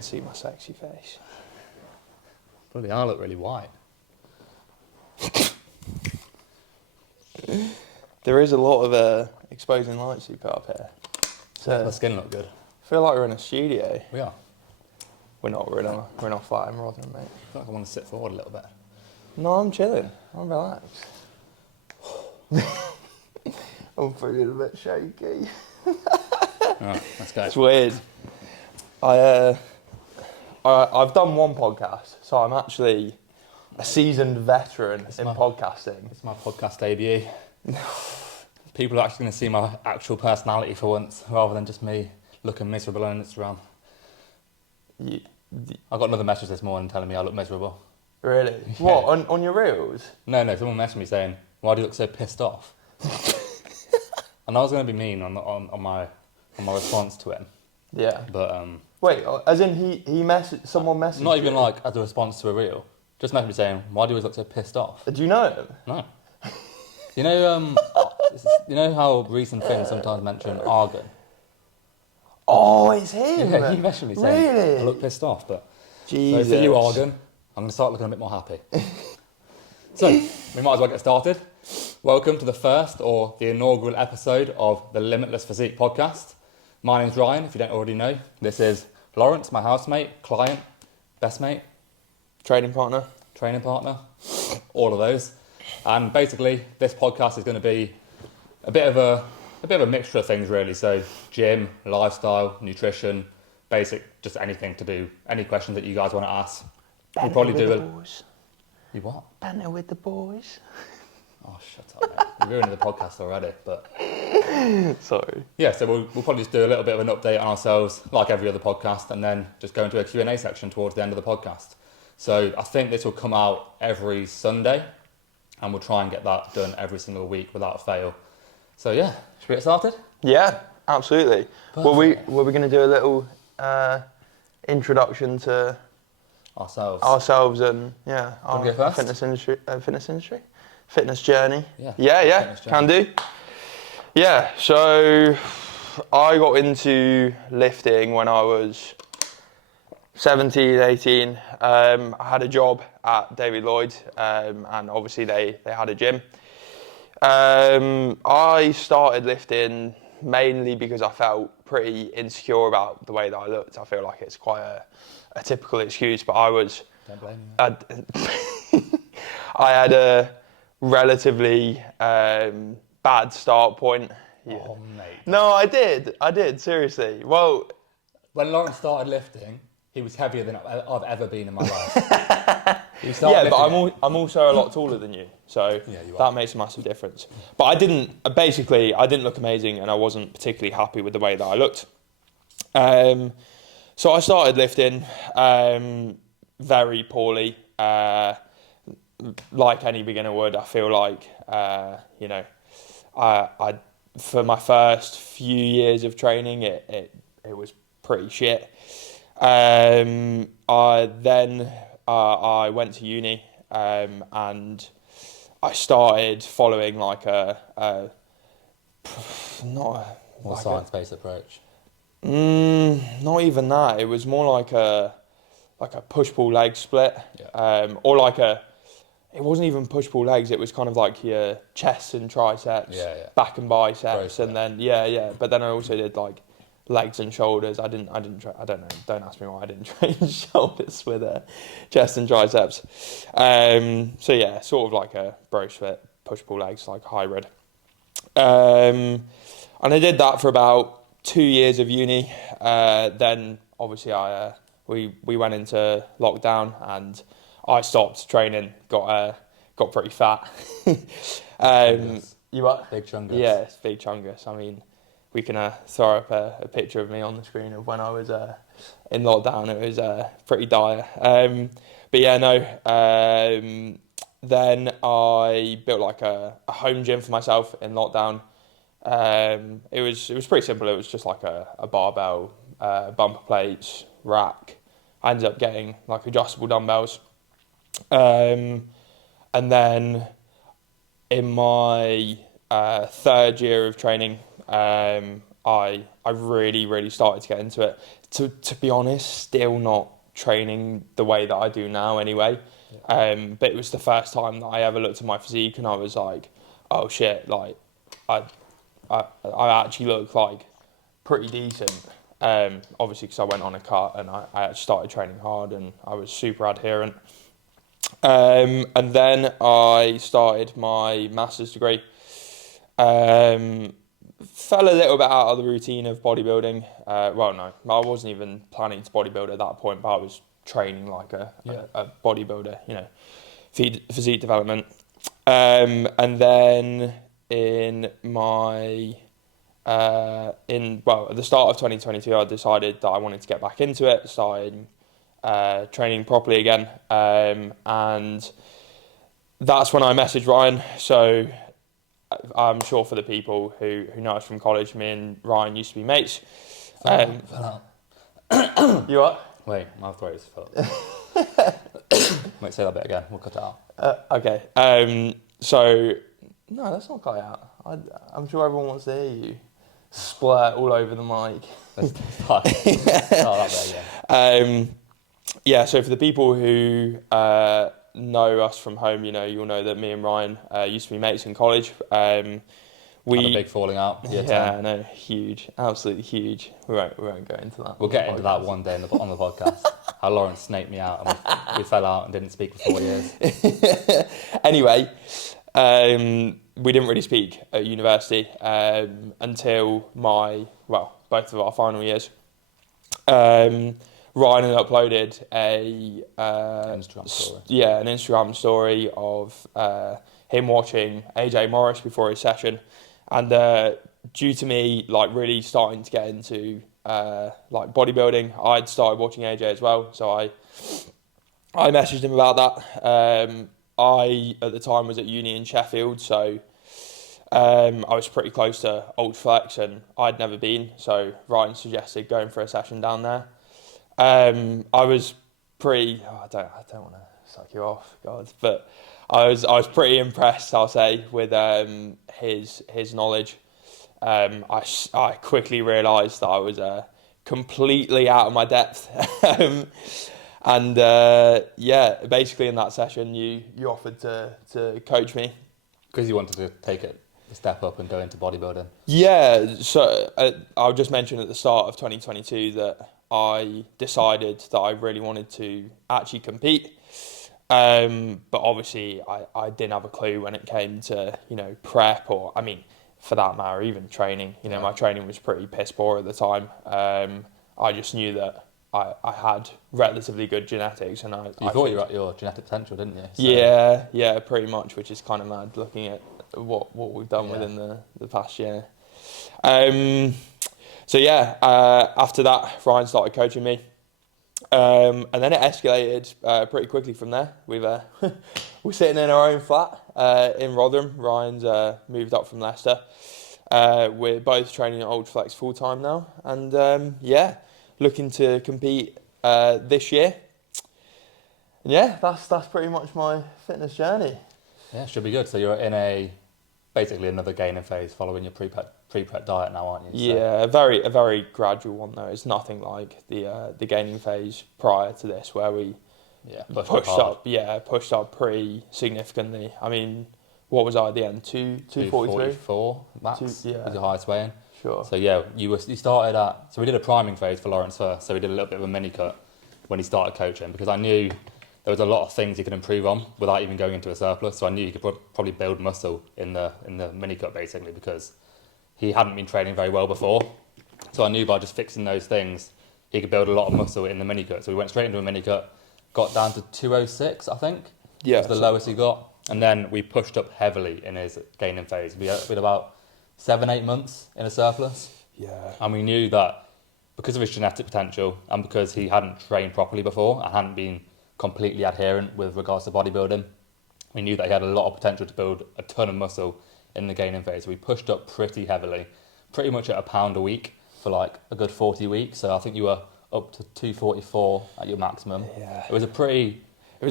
can see my sexy face. Bloody, I look really white. There is a lot of exposing lights you put up here. So Makes my skin look good. I feel like we're in a studio. We are. We're not. We're in our flat in Rotherham, mate. I feel like I want to sit forward a little bit. No, I'm chilling. I'm relaxed. I'm feeling a bit shaky. Alright, let's go. It's weird. I've done one podcast, so I'm actually a seasoned veteran in podcasting. It's my podcast debut. People are actually going to see my actual personality for once, rather than just me looking miserable on Instagram. I got another message this morning telling me I look miserable. Really? Yeah. What, on your reels? No, someone messaged me saying, why do you look so pissed off? And I was going to be mean on my response to him. Yeah. But wait, as in someone messaged not even you? like as a response to a reel. Just messaged me saying, why do you always look so pissed off? Do you know him? No. You know how recent things sometimes mention argon? Oh, it's him. Yeah, he messaged me saying, really? I look pissed off, but Jesus. So for you, argon, I'm going to start looking a bit more happy. So, we might as well get started. Welcome to the first, or the inaugural episode of the Limitless Physique Podcast. My name's Ryan, if you don't already know. This is Laurence, my housemate, client, best mate. Training partner, all of those. And basically, this podcast is going to be a bit of a mixture of things, really. So, gym, lifestyle, nutrition, basic, just anything to do. Any questions that you guys want to ask. We'll probably do it. You what? Banter with the boys. Oh, shut up, mate. You're ruining the podcast already, but... Sorry. Yeah, so we'll probably just do a little bit of an update on ourselves, like every other podcast, and then just go into a Q&A section towards the end of the podcast. So I think this will come out every Sunday, and we'll try and get that done every single week without fail. So yeah, should we get started? Yeah, absolutely. Were we going to do a little introduction to ourselves and our fitness journey? Yeah, can do. Yeah, so I got into lifting when I was 17, 18. I had a job at David Lloyd, and obviously they had a gym. I started lifting mainly because I felt pretty insecure about the way that I looked. I feel like it's quite a typical excuse, but I was... Don't blame you. I had a relatively bad start point. Yeah. Oh, mate. No, I did, seriously. Well... When Laurence started lifting, he was heavier than I've ever been in my life. Yeah, but I'm also a lot taller than you, so that makes a massive difference. But I didn't look amazing, and I wasn't particularly happy with the way that I looked. So I started lifting very poorly, like any beginner would. I feel like, I for my first few years of training, it was pretty shit. I went to uni, and I started following like more science-based approach. Not even that. It was more like a push-pull leg split, or it wasn't even push-pull legs. It was kind of like your chest and triceps, back and biceps, and then But then I also did like legs and shoulders. I don't know. Don't ask me why I didn't train shoulders with chest and triceps. So yeah, sort of like a bro split, push-pull legs, like hybrid. And I did that for about 2 years of uni. Then obviously we went into lockdown and I stopped training. Got pretty fat. You what? Big chungus. Yeah, it's big chungus. I mean, we can throw up a picture of me on the screen of when I was in lockdown. It was pretty dire. But yeah, no. Then I built like a home gym for myself in lockdown. It was pretty simple. It was just like a barbell, bumper plates, rack. I ended up getting like adjustable dumbbells. And then in my third year of training, I really started to get into it. To be honest, still not training the way that I do now anyway. But it was the first time that I ever looked at my physique and I was like, oh shit, like I actually look like pretty decent. Obviously because I went on a cut and I actually started training hard and I was super adherent. And then I started my master's degree. Fell a little bit out of the routine of bodybuilding. Well, no, I wasn't even planning to bodybuild at that point, but I was training like a bodybuilder, you know, physique development. And then at the start of 2022, I decided that I wanted to get back into it, started training properly again. And that's when I messaged Ryan. So I'm sure for the people who know us from college, me and Ryan used to be mates. Fell You what? Wait, my throat is full. Wait, say that bit again. We'll cut it out. Okay. So, no, that's not cut out. I'm sure everyone wants to hear you splurt all over the mic. Let's start that bit again. Yeah, so for the people who know us from home, you know, you'll know that me and Ryan used to be mates in college. We had a big falling out. Yeah, no, huge, absolutely huge. We won't go into that. We'll get into that one day on the podcast. How Laurence snaked me out and we fell out and didn't speak for 4 years. Anyway, we didn't really speak at university until both of our final years. Ryan had uploaded an Instagram story of him watching AJ Morris before his session, and due to me like really starting to get into like bodybuilding, I'd started watching AJ as well. So I messaged him about that. I at the time was at uni in Sheffield, so I was pretty close to Ultraflex, and I'd never been. So Ryan suggested going for a session down there. I was pretty. I don't want to suck you off, God, but I was pretty impressed, I'll say, with his knowledge. I quickly realised that I was completely out of my depth, and basically in that session, you offered to coach me because you wanted to take it a step up and go into bodybuilding. Yeah, so I'll just mention at the start of 2022 that I decided that I really wanted to actually compete. But obviously I didn't have a clue when it came to, you know, prep or, I mean, for that matter, even training. You know, my training was pretty piss poor at the time. I just knew that I had relatively good genetics. And I thought you were at your genetic potential, didn't you? So. Yeah, pretty much, which is kind of mad looking at what we've done within the past year. After that, Ryan started coaching me. And then it escalated pretty quickly from there. We're sitting in our own flat in Rotherham. Ryan's moved up from Leicester. We're both training at Ultraflex full time now, and looking to compete this year. And that's pretty much my fitness journey. Yeah, should be good. So you're in basically another gaining phase following your pre-prep diet now, aren't you? So. Yeah, a very gradual one though. It's nothing like the gaining phase prior to this where we pushed up pretty significantly. I mean, what was I at the end? 244 max. Was your highest weigh-in. Sure. So you started at. So we did a priming phase for Laurence first. So we did a little bit of a mini cut when he started coaching because I knew there was a lot of things he could improve on without even going into a surplus. So I knew he could probably build muscle in the mini cut basically because he hadn't been training very well before. So I knew by just fixing those things, he could build a lot of muscle in the mini cut. So we went straight into a mini cut, got down to 206, I think. Yeah. Was the lowest he got. And then we pushed up heavily in his gaining phase. We had about 7-8 months in a surplus. Yeah. And we knew that because of his genetic potential and because he hadn't trained properly before and hadn't been completely adherent with regards to bodybuilding, we knew that he had a lot of potential to build a ton of muscle in the gaining phase. We pushed up pretty heavily, pretty much at a pound a week for like a good 40 weeks. So I think you were up to 244 at your maximum. Yeah. It was a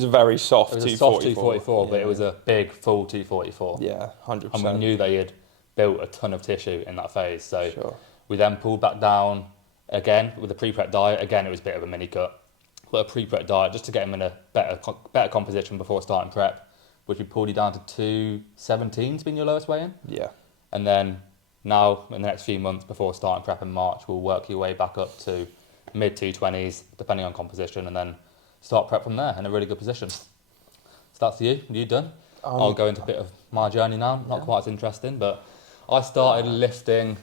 very soft 244, but it was a big full 244. Yeah, 100%. And we knew they had built a ton of tissue in that phase. So We then pulled back down again with a pre-prep diet. Again, it was a bit of a mini cut, but a pre-prep diet just to get him in a better composition before starting prep, which we pulled you down to 217 to be your lowest weigh-in. Yeah. And then now, in the next few months before starting prep in March, we'll work your way back up to mid 220s, depending on composition, and then start prep from there in a really good position. So that's you. You done? I'll go into a bit of my journey now. Not quite as interesting, but I started lifting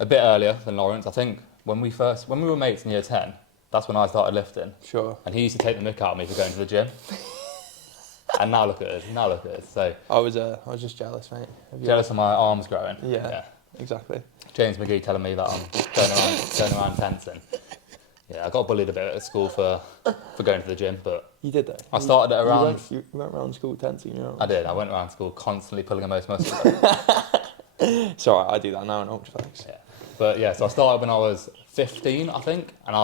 a bit earlier than Laurence. I think when we were mates in year 10, that's when I started lifting. Sure. And he used to take the mick out of me for going to the gym. And now look at us. So I was just jealous, mate. jealous of my arms growing. Yeah. Exactly. James McGee telling me that I'm going around tensing. Yeah, I got bullied a bit at school for going to the gym, but You did though. I started at around. You went around school tensing, you know. I did. I went around school constantly pulling the most muscle. It's alright. I do that now in ultraflex. Yeah. But yeah, so I started when I was 15, I think, and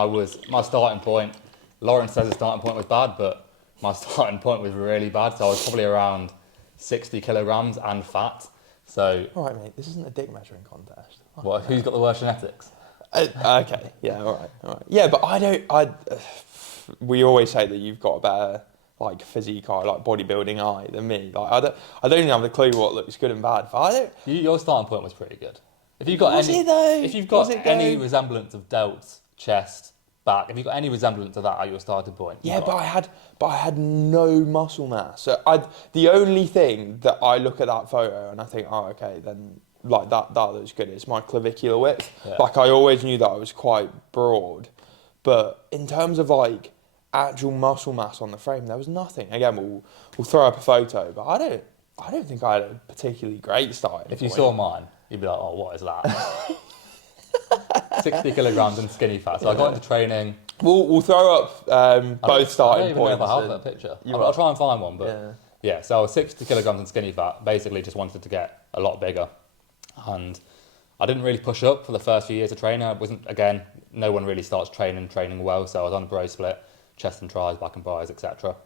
my starting point. Laurence says his starting point was bad, but my starting point was really bad. So I was probably around 60 kilograms and fat. So. All right, mate. This isn't a dick measuring contest. What? Who's got the worst genetics? Okay. Yeah. All right. Yeah, but we always say that you've got a better like physique eye, like bodybuilding eye than me. Like I don't even have a clue what looks good and bad. But I don't. Your starting point was pretty good. If you've got any resemblance of delts, chest, back, if you've got any resemblance of that at your starting point. Yeah, but I had no muscle mass. So the only thing that I look at that photo and I think, oh, okay, then like that looks good. It's my clavicular width. Yeah. Like I always knew that I was quite broad, but in terms of like actual muscle mass on the frame, there was nothing. Again, we'll throw up a photo, but I don't think I had a particularly great starting If you point. saw mine, you'd be like, oh, what is that? 60 kilograms and skinny fat. So I got into training. We'll throw up both starting points. I don't even know if I have that picture. I'll try and find one, but yeah. So I was 60 kilograms and skinny fat. Basically, just wanted to get a lot bigger, and I didn't really push up for the first few years of training. No one really starts training well. So I was on a bro split, chest and tries, back and bis, etc.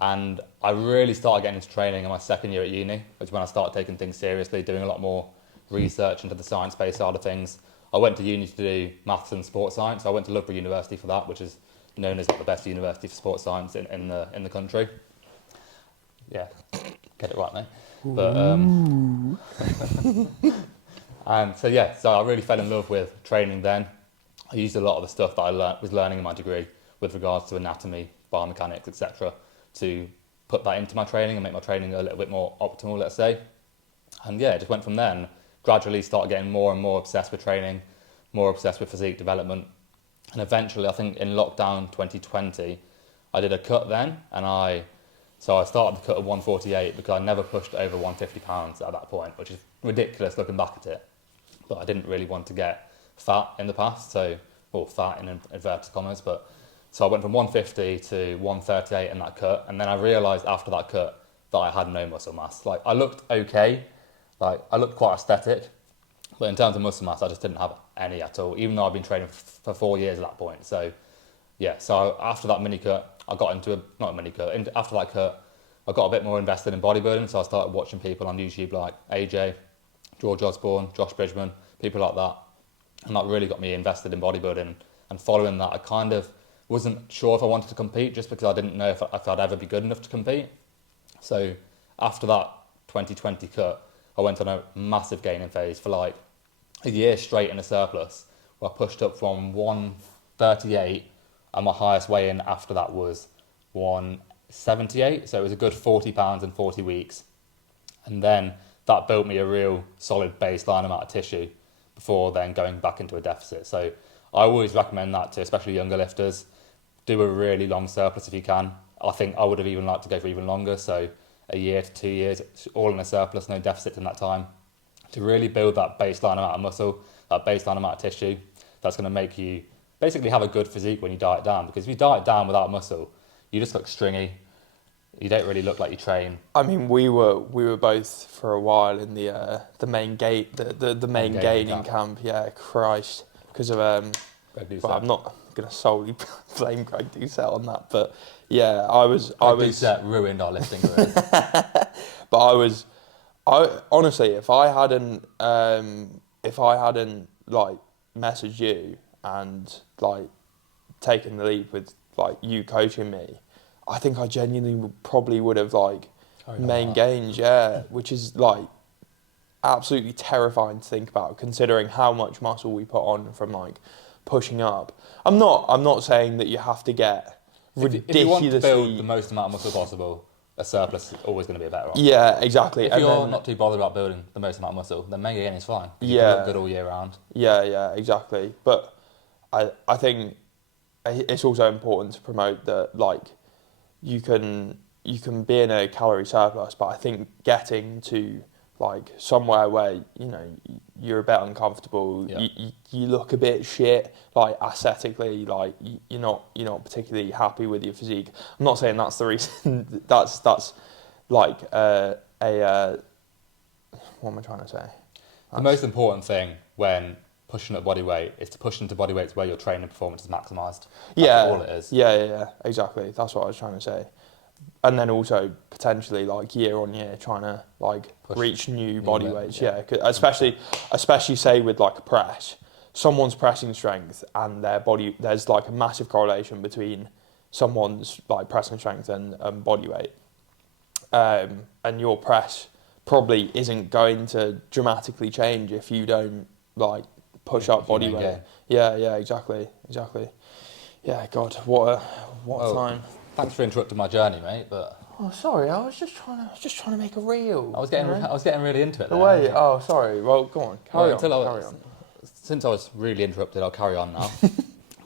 And I really started getting into training in my second year at uni, which is when I started taking things seriously, doing a lot more research into the science-based side of things. I went to uni to do maths and sports science. I went to Loughborough University for that, which is known as the best university for sports science in the country. Yeah, get it right, mate. But and so I really fell in love with training then. I used a lot of the stuff that I was learning in my degree with regards to anatomy, biomechanics, etc., to put that into my training and make my training a little bit more optimal, let's say. And yeah, it just went from there and gradually started getting more and more obsessed with training, more obsessed with physique development. And eventually, I think in lockdown 2020, I did a cut then, and so I started the cut at 148 because I never pushed over 150 pounds at that point, which is ridiculous looking back at it. But I didn't really want to get fat in the past, fat in inverted commas, but so I went from 150 to 138 in that cut, and then I realised after that cut that I had no muscle mass. Like, I looked okay, like I looked quite aesthetic, but in terms of muscle mass, I just didn't have any at all, even though I've been training for 4 years at that point. So yeah, so after that mini cut, I got into after that cut, I got a bit more invested in bodybuilding, so I started watching people on YouTube like AJ, George Osborne, Josh Bridgman, people like that, and that really got me invested in bodybuilding. And following that, I kind of wasn't sure if I wanted to compete just because I didn't know if I'd ever be good enough to compete. So after that 2020 cut, I went on a massive gaining phase for like a year straight in a surplus, where I pushed up from 138, and my highest weigh-in after that was 178. So it was a good 40 pounds in 40 weeks. And then that built me a real solid baseline amount of tissue before then going back into a deficit. So I always recommend that to especially younger lifters. Do a really long surplus if you can. I think I would have even liked to go for even longer, so a year to 2 years, all in a surplus, no deficits in that time, to really build that baseline amount of muscle, that baseline amount of tissue. That's going to make you basically have a good physique when you diet down, because if you diet down without muscle, you just look stringy. You don't really look like you train. I mean, we were both for a while in the main gaining camp. Yeah, Christ, because of well, I'm not going to solely blame Greg Doucette on that, but yeah, Doucette ruined our lifting careers. But I honestly, if I hadn't if I hadn't like messaged you and like taken the leap with like you coaching me, I think I genuinely probably would have like main gains, which is like absolutely terrifying to think about, considering how much muscle we put on from like pushing up. I'm not saying that you have to get ridiculously. If you want to build the most amount of muscle possible, a surplus is always going to be a better option. Yeah, exactly. If you're not too bothered about building the most amount of muscle, then main gain is fine. You can look good all year round. Yeah, exactly. But I think it's also important to promote that like you can be in a calorie surplus, but I think getting to like somewhere where you're a bit uncomfortable, you look a bit shit, like aesthetically, like you're not particularly happy with your physique. I'm not saying that's the reason. that's like what am I trying to say? The most important thing when pushing up body weight is to push into body weights where your training performance is maximised. That's all it is. Yeah, exactly. That's what I was trying to say. And then also potentially like year on year trying to like reach new body weights. Yeah, especially say with like a press, someone's pressing strength and their body, there's like a massive correlation between someone's like pressing strength and body weight. And your press probably isn't going to dramatically change if you don't like push up body weight. Yeah, exactly. Yeah, God, what a time. Thanks for interrupting my journey, mate. But sorry, I was just trying to make a reel. I was getting really into it. Wait, sorry. Well, go on. Carry on. Since I was really interrupted, I'll carry on now.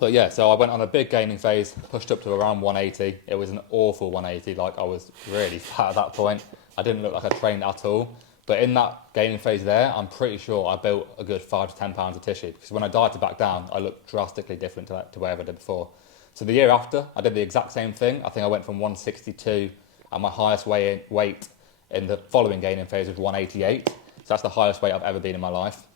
But yeah, so I went on a big gaining phase, pushed up to around 180. It was an awful 180. Like I was really fat at that point. I didn't look like I trained at all. But in that gaining phase there, I'm pretty sure I built a good 5 to 10 pounds of tissue, because when I dieted back down, I looked drastically different to wherever I did before. So the year after, I did the exact same thing. I think I went from 162, and my highest weight in the following gaining phase was 188. So that's the highest weight I've ever been in my life.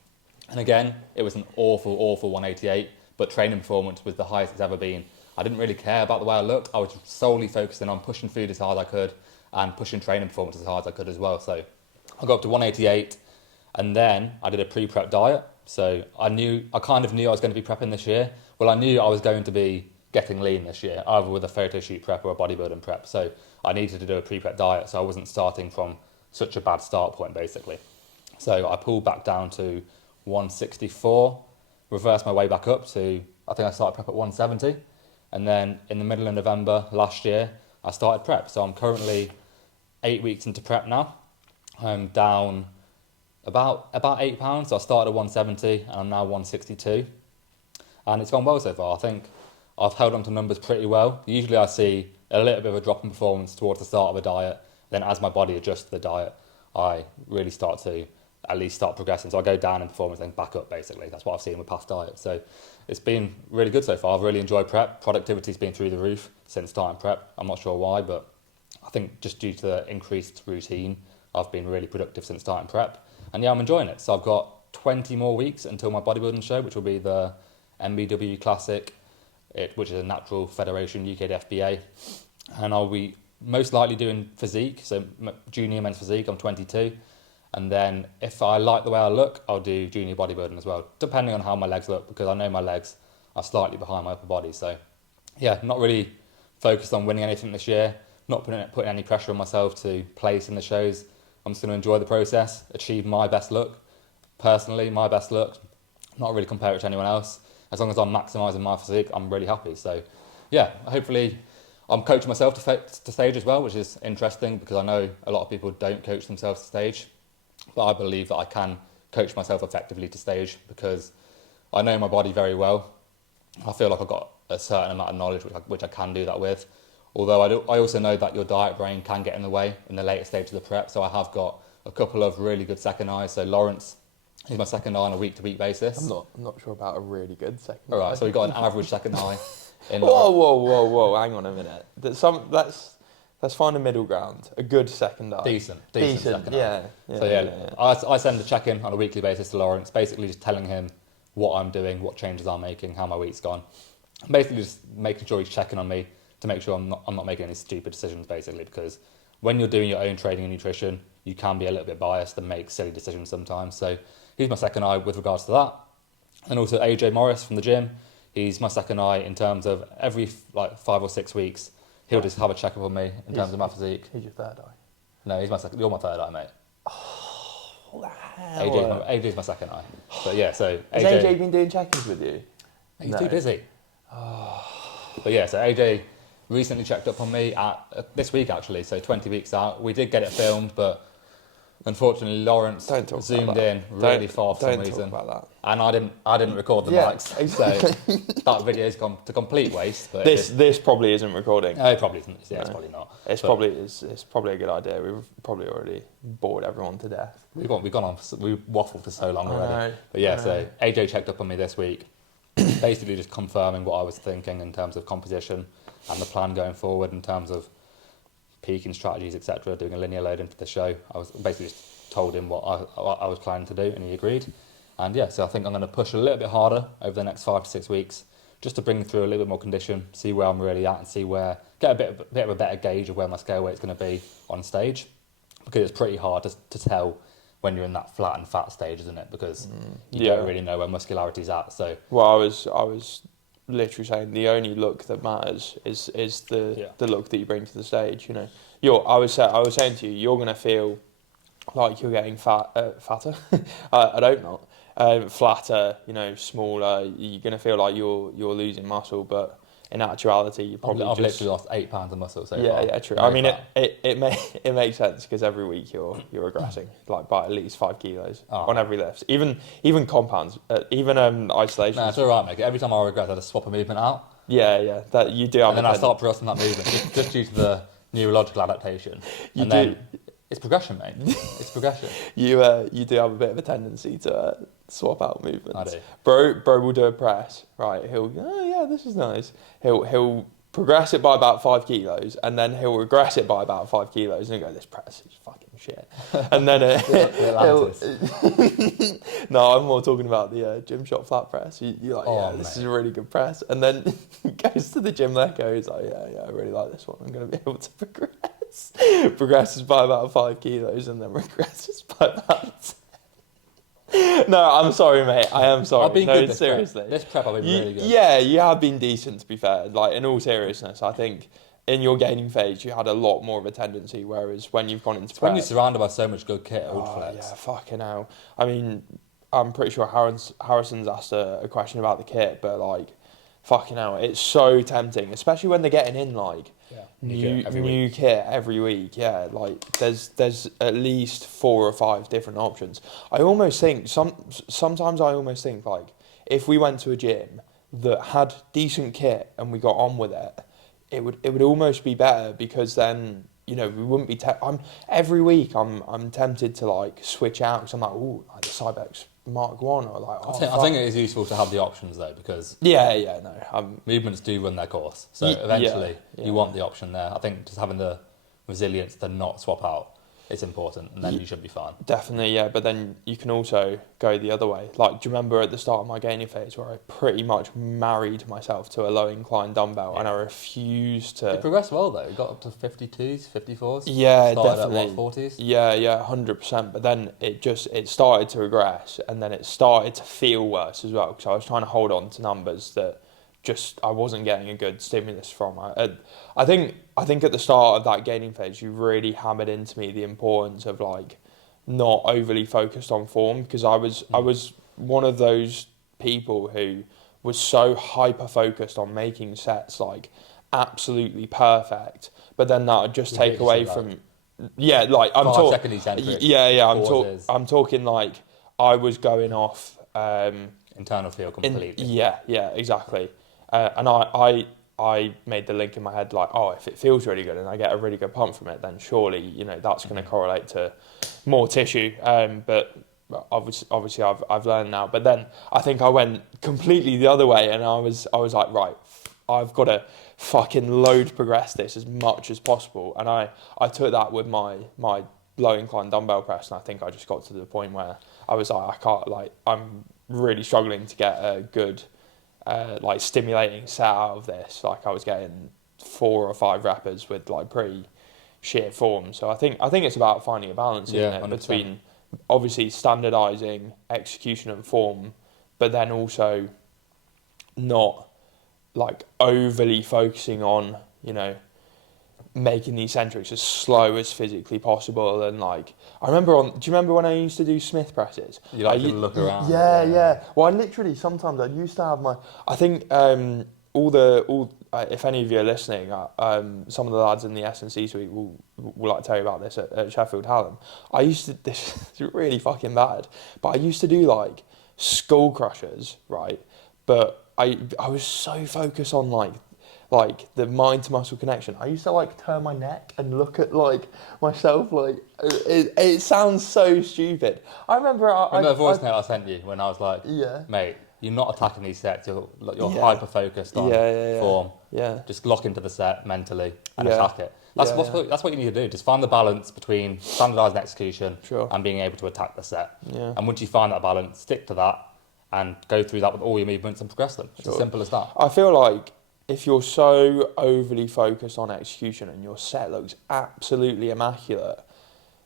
And again, it was an awful 188, but training performance was the highest it's ever been. I didn't really care about the way I looked. I was solely focusing on pushing food as hard as I could and pushing training performance as hard as I could as well. So I got up to 188, and then I did a pre-prep diet. So I kind of knew I was going to be prepping this year. Well, I knew I was going to be getting lean this year, either with a photo shoot prep or a bodybuilding prep. So I needed to do a pre-prep diet, so I wasn't starting from such a bad start point, basically. So I pulled back down to 164, reversed my way back up to, I think I started prep at 170. And then in the middle of November last year, I started prep. So I'm currently 8 weeks into prep now. I'm down about 8 pounds. So I started at 170 and I'm now 162. And it's gone well so far. I think I've held on to numbers pretty well. Usually I see a little bit of a drop in performance towards the start of a diet. Then as my body adjusts to the diet, I really start to at least start progressing. So I go down in performance, then back up, basically. That's what I've seen with past diets. So it's been really good so far. I've really enjoyed prep. Productivity's been through the roof since starting prep. I'm not sure why, but I think just due to the increased routine, I've been really productive since starting prep. And yeah, I'm enjoying it. So I've got 20 more weeks until my bodybuilding show, which will be the MBW Classic, which is a natural federation, UKDFBA. And I'll be most likely doing physique, so junior men's physique. I'm 22. And then if I like the way I look, I'll do junior bodybuilding as well, depending on how my legs look, because I know my legs are slightly behind my upper body. So yeah, not really focused on winning anything this year, not putting any pressure on myself to place in the shows. I'm just going to enjoy the process, achieve my best look, personally, my best look, not really compare it to anyone else. As long as I'm maximising my physique, I'm really happy. So yeah, hopefully I'm coaching myself to stage as well, which is interesting because I know a lot of people don't coach themselves to stage. But I believe that I can coach myself effectively to stage because I know my body very well. I feel like I've got a certain amount of knowledge which I can do that with. Although I also know that your diet brain can get in the way in the later stage of the prep. So I have got a couple of really good second eyes. So Laurence, he's my second eye on a week-to-week basis. I'm not sure about a really good second eye. All right, so we've got an average second eye. Whoa, hang on a minute. Let's find a middle ground. A good second eye. Decent second eye. Yeah. So I send a check-in on a weekly basis to Laurence, basically just telling him what I'm doing, what changes I'm making, how my week's gone. Basically just making sure he's checking on me to make sure I'm not making any stupid decisions, basically, because when you're doing your own training and nutrition, you can be a little bit biased and make silly decisions sometimes. So he's my second eye with regards to that. And also AJ Morris from the gym, he's my second eye in terms of every 5 or 6 weeks, he'll just have a check-up on me in terms of my physique. He's your third eye. No, he's my second. You're my third eye, mate. Oh, what the hell? AJ's my second eye. But yeah, so Has AJ been doing check-ins with you? He's too busy. But yeah, so AJ recently checked up on me this week actually, so 20 weeks out. We did get it filmed, but unfortunately Laurence zoomed in really far for some reason. And I didn't record the mics. Exactly. So that video's gone to complete waste. But this probably isn't recording. No, it probably isn't. Yeah, no. It's probably not. It's probably a good idea. We've probably already bored everyone to death. We waffled for so long already. But yeah, so AJ checked up on me this week, basically just confirming what I was thinking in terms of composition and the plan going forward in terms of peaking strategies, etc., doing a linear load into the show. I was basically just told him what I was planning to do, and he agreed. And yeah, so I think I'm going to push a little bit harder over the next 5 to 6 weeks, just to bring through a little bit more condition, see where I'm really at, and get a bit of a better gauge of where my scale weight's going to be on stage, because it's pretty hard to tell when you're in that flat and fat stage, isn't it? Because you don't really know where muscularity's at. So well, I was literally saying the only look that matters is the look that you bring to the stage. You know, I was saying to you, you're gonna feel like you're getting fatter. I hope not. Flatter, you know, smaller. You're gonna feel like you're losing muscle, but in actuality, you probably I've literally lost 8 pounds of muscle so far. Yeah, true. I mean, it makes sense because every week you're regressing like by at least 5 kilos on every lift. Even compounds, even isolation. No, it's all right, mate. Every time I regress, I just swap a movement out. Yeah, that you do. And then I start progressing that movement just due to the neurological adaptation. Then it's progression, mate. It's progression. You do have a bit of a tendency to swap out movements. I do. Bro will do a press, right? He'll this is nice. He'll progress it by about 5 kilos, and then he'll regress it by about 5 kilos, and he'll go, this press is fucking shit. And then no, I'm more talking about the gym shop flat press. You're like, this is a really good press, and then he goes to the gym Leco. He's like, I really like this one. I'm going to be able to progress. Progresses by about 5 kilos, and then regresses by about 10. No, I'm sorry, mate. I am sorry. I've been good seriously. This prep I've been really good. Yeah, you have been decent, to be fair. Like, in all seriousness, I think in your gaining phase, you had a lot more of a tendency, whereas when you've gone into prep... When you're surrounded by so much good kit at Old Flex. Yeah, fucking hell. I mean, I'm pretty sure Harrison's asked a question about the kit, but, like, fucking hell, it's so tempting, especially when they're getting in, like, new kit every week. Yeah, like there's at least 4 or 5 different options. I almost think sometimes I almost think like if we went to a gym that had decent kit and we got on with it, it would almost be better, because then, you know, we wouldn't be. Every week I'm tempted to like switch out, because I'm like, ooh, like the Cybex Mark 1, or like. I think it is useful to have the options though, because movements do run their course, so eventually you want the option there. I think just having the resilience to not swap out is important, and then you should be fine. Definitely, yeah. But then you can also go the other way. Like, do you remember at the start of my gaining phase where I pretty much married myself to a low incline dumbbell, and I refused to... It progressed well though. It got up to 52s, 54s. Yeah, started definitely. At what, 40s? Yeah, 100%. But then it started to regress, and then it started to feel worse as well, because I was trying to hold on to numbers that I wasn't getting a good stimulus from. I think at the start of that gaining phase, you really hammered into me the importance of like not overly focused on form, because I was one of those people who was so hyper focused on making sets like absolutely perfect, but then that would just take away from I'm talking like I was going off internal feel completely. Yeah, exactly. And I made the link in my head like, oh, if it feels really good and I get a really good pump from it, then surely, you know, that's going to correlate to more tissue. But obviously I've learned now. But then I think I went completely the other way, and I was like, right, I've got to fucking load progress this as much as possible. And I took that with my low incline dumbbell press, and I think I just got to the point where I was like, I'm really struggling to get a good like stimulating set out of this. Like I was getting 4 or 5 rappers with like pretty shit form. So I think it's about finding a balance, isn't it, 100%. between obviously standardising execution and form, but then also not like overly focusing on, you know, making the eccentrics as slow as physically possible. And like, do you remember when I used to do Smith presses? You like to look around. Yeah. Well, sometimes I used to have I think if any of you are listening, some of the lads in the S&C suite will like to tell you about this at Sheffield Hallam. This is really fucking bad, but I used to do like skull crushers, right? But I was so focused on like the mind to muscle connection. I used to like turn my neck and look at like myself. Like it sounds so stupid. I remember the voice note I sent you when I was like, mate, you're not attacking these sets. You're hyper focused on form. Yeah. Just lock into the set mentally and attack it. That's what you need to do. Just find the balance between standardised execution and being able to attack the set. Yeah. And once you find that balance, stick to that and go through that with all your movements and progress them. It's as simple as that. I feel like if you're so overly focused on execution and your set looks absolutely immaculate,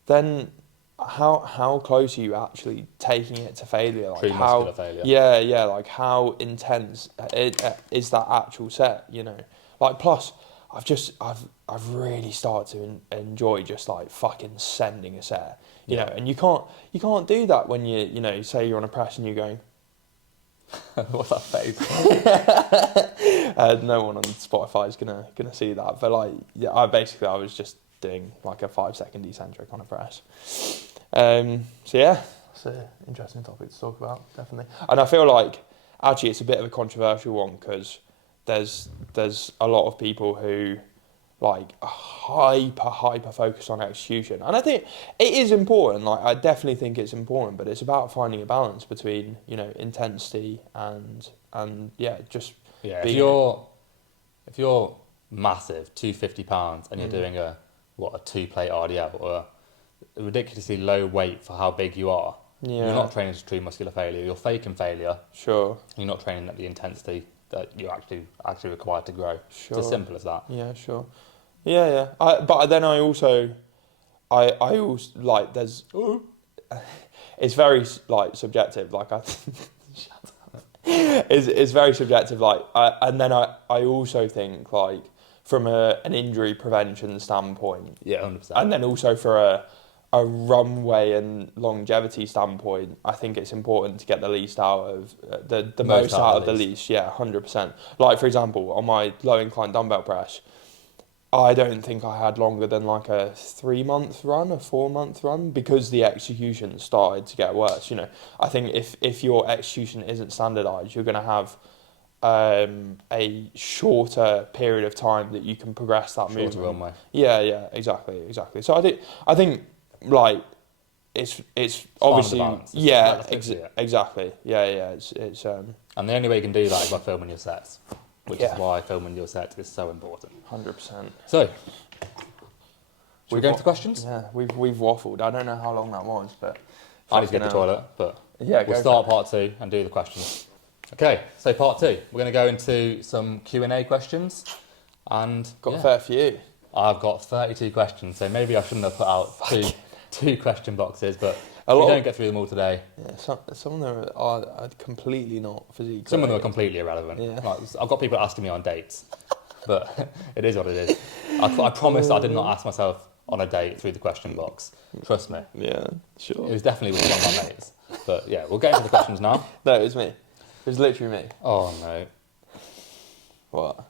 then how close are you actually taking it to failure? Like True muscular failure. Yeah. Like how intense is that actual set? You know, like plus I've really started to enjoy just like fucking sending a set. You know, and you can't do that when you say you're on a press and you're going. What's that face? No one on Spotify is gonna see that, but like, I was just doing like a 5-second eccentric on a press. So yeah, it's an interesting topic to talk about, definitely. And I feel like actually it's a bit of a controversial one because there's a lot of people who like hyper focused on execution, and I think it is important. Like I definitely think it's important, but it's about finding a balance between intensity and just if you're massive, 250 pounds, and you're doing a 2-plate RDL or a ridiculously low weight for how big you are, you're not training to true muscular failure. You're faking failure. Sure. You're not training at the intensity that you're actually required to grow. Sure. It's as simple as that. Yeah, sure. Yeah. But then I also like there's. It's very like subjective. Like I. Shut up. It's very subjective. Like and then I also think like from an injury prevention standpoint. Yeah, 100%. And then also for a runway and longevity standpoint, I think it's important to get the least out of the most out of the least. Yeah, 100%. Like for example, on my low incline dumbbell press, I don't think I had longer than like a 3-month run, a 4-month run, because the execution started to get worse. You know, I think if your execution isn't standardized, you're going to have a shorter period of time that you can progress that movement. Shorter runway. Yeah, exactly. So I think like it's obviously exactly. Yeah. It's and the only way you can do that is by filming your sets. Which is why filming your sets is so important. 100%. So, should we go into questions? Yeah, we've waffled. I don't know how long that was, but I need to get to the toilet, but yeah, we'll start part 2 and do the questions. Okay, so part 2, we're going to go into some Q&A questions, and got a fair few. I've got 32 questions, so maybe I shouldn't have put out two question boxes, but we don't get through them all today. Yeah, some of them are completely not physique. Some of them are completely irrelevant. Yeah. Like, I've got people asking me on dates, but it is what it is. I promise I did not ask myself on a date through the question box. Trust me. Yeah, sure. It was definitely with one of my mates. But yeah, we'll get into the questions now. No, it was me. It was literally me. Oh no. What?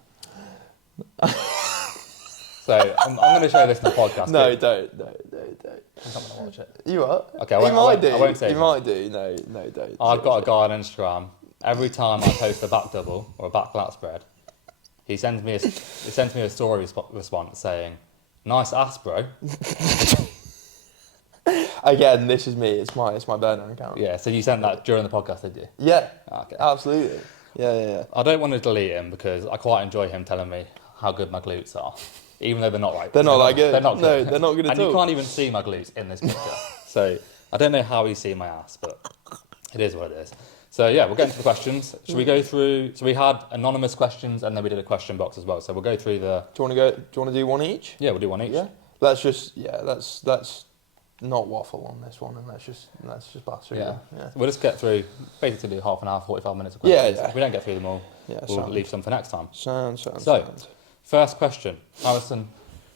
So I'm going to show this in the podcast. No, don't. I'm not going to watch it. You are? Okay, I won't say you might do. No, don't. I've got a guy on Instagram. Every time I post a back double or a back lat spread, he sends me a story response saying, "Nice ass, bro." Again, this is me. It's my burner account. Yeah. So you sent that during the podcast, did you? Yeah. Okay. Absolutely. Yeah. I don't want to delete him because I quite enjoy him telling me how good my glutes are, even though they're not right. They're not that good. They're not good. No, they're not good at and all. And you can't even see my glutes in this picture. So I don't know how he's seen my ass, but it is what it is. So yeah, we'll get into the questions. Should we go through? So we had anonymous questions, and then we did a question box as well. So we'll go through the. Do you want to do one each? Yeah, we'll do one each. Yeah. Let's not waffle on this one, and let's just blast through them. Yeah. We'll just get through basically half an hour, 45 minutes of Yeah, questions. yeah. If we don't get through them all, we'll leave some for next time. Sound. First question, Harrison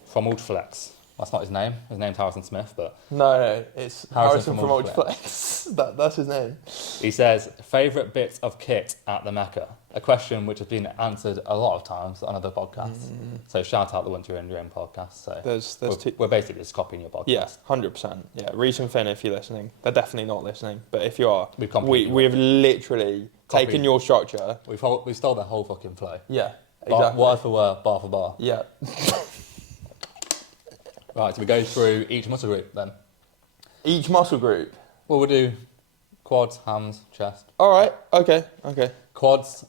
from Ultraflex. That's not his name. His name's Harrison Smith, but... No, it's Harrison from Ultraflex. That's his name. He says, favourite bits of kit at the Mecca? A question which has been answered a lot of times on other podcasts. So shout out the Once You're in Your Own podcast. So we're basically just copying your podcast. Yeah, 100%. Yeah, Reese and Finn, if you're listening. They're definitely not listening, but if you are, we've literally taken your structure. We stole their whole fucking flow. Yeah, exactly. Word for word, bar for bar. Yeah. Right, so we go through each muscle group then. Each muscle group? Well, we'll do quads, hams, chest. All right, okay. Quads,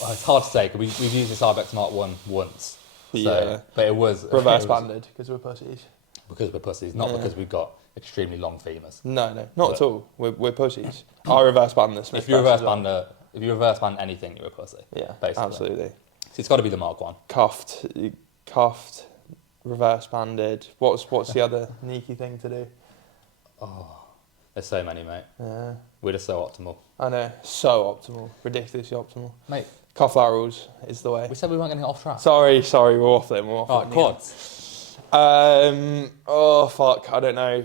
well, it's hard to say because we've used this Ibex Mark 1 once. So, but it was... Reverse banded, because we're pussies. Because we're pussies, not because we've got extremely long femurs. No, not at all. We're pussies. I reverse band this. If you reverse band anything, you're a pussy. Yeah, basically. Absolutely. So it's got to be the Mark 1. Cuffed, reverse banded. What's the other sneaky thing to do? Oh, there's so many, mate. Yeah. We're just so optimal. I know, so optimal, ridiculously optimal. Mate. Cuff laterals is the way. We said we weren't getting off track. Sorry, we're waffling. Right, quads. Oh fuck, I don't know.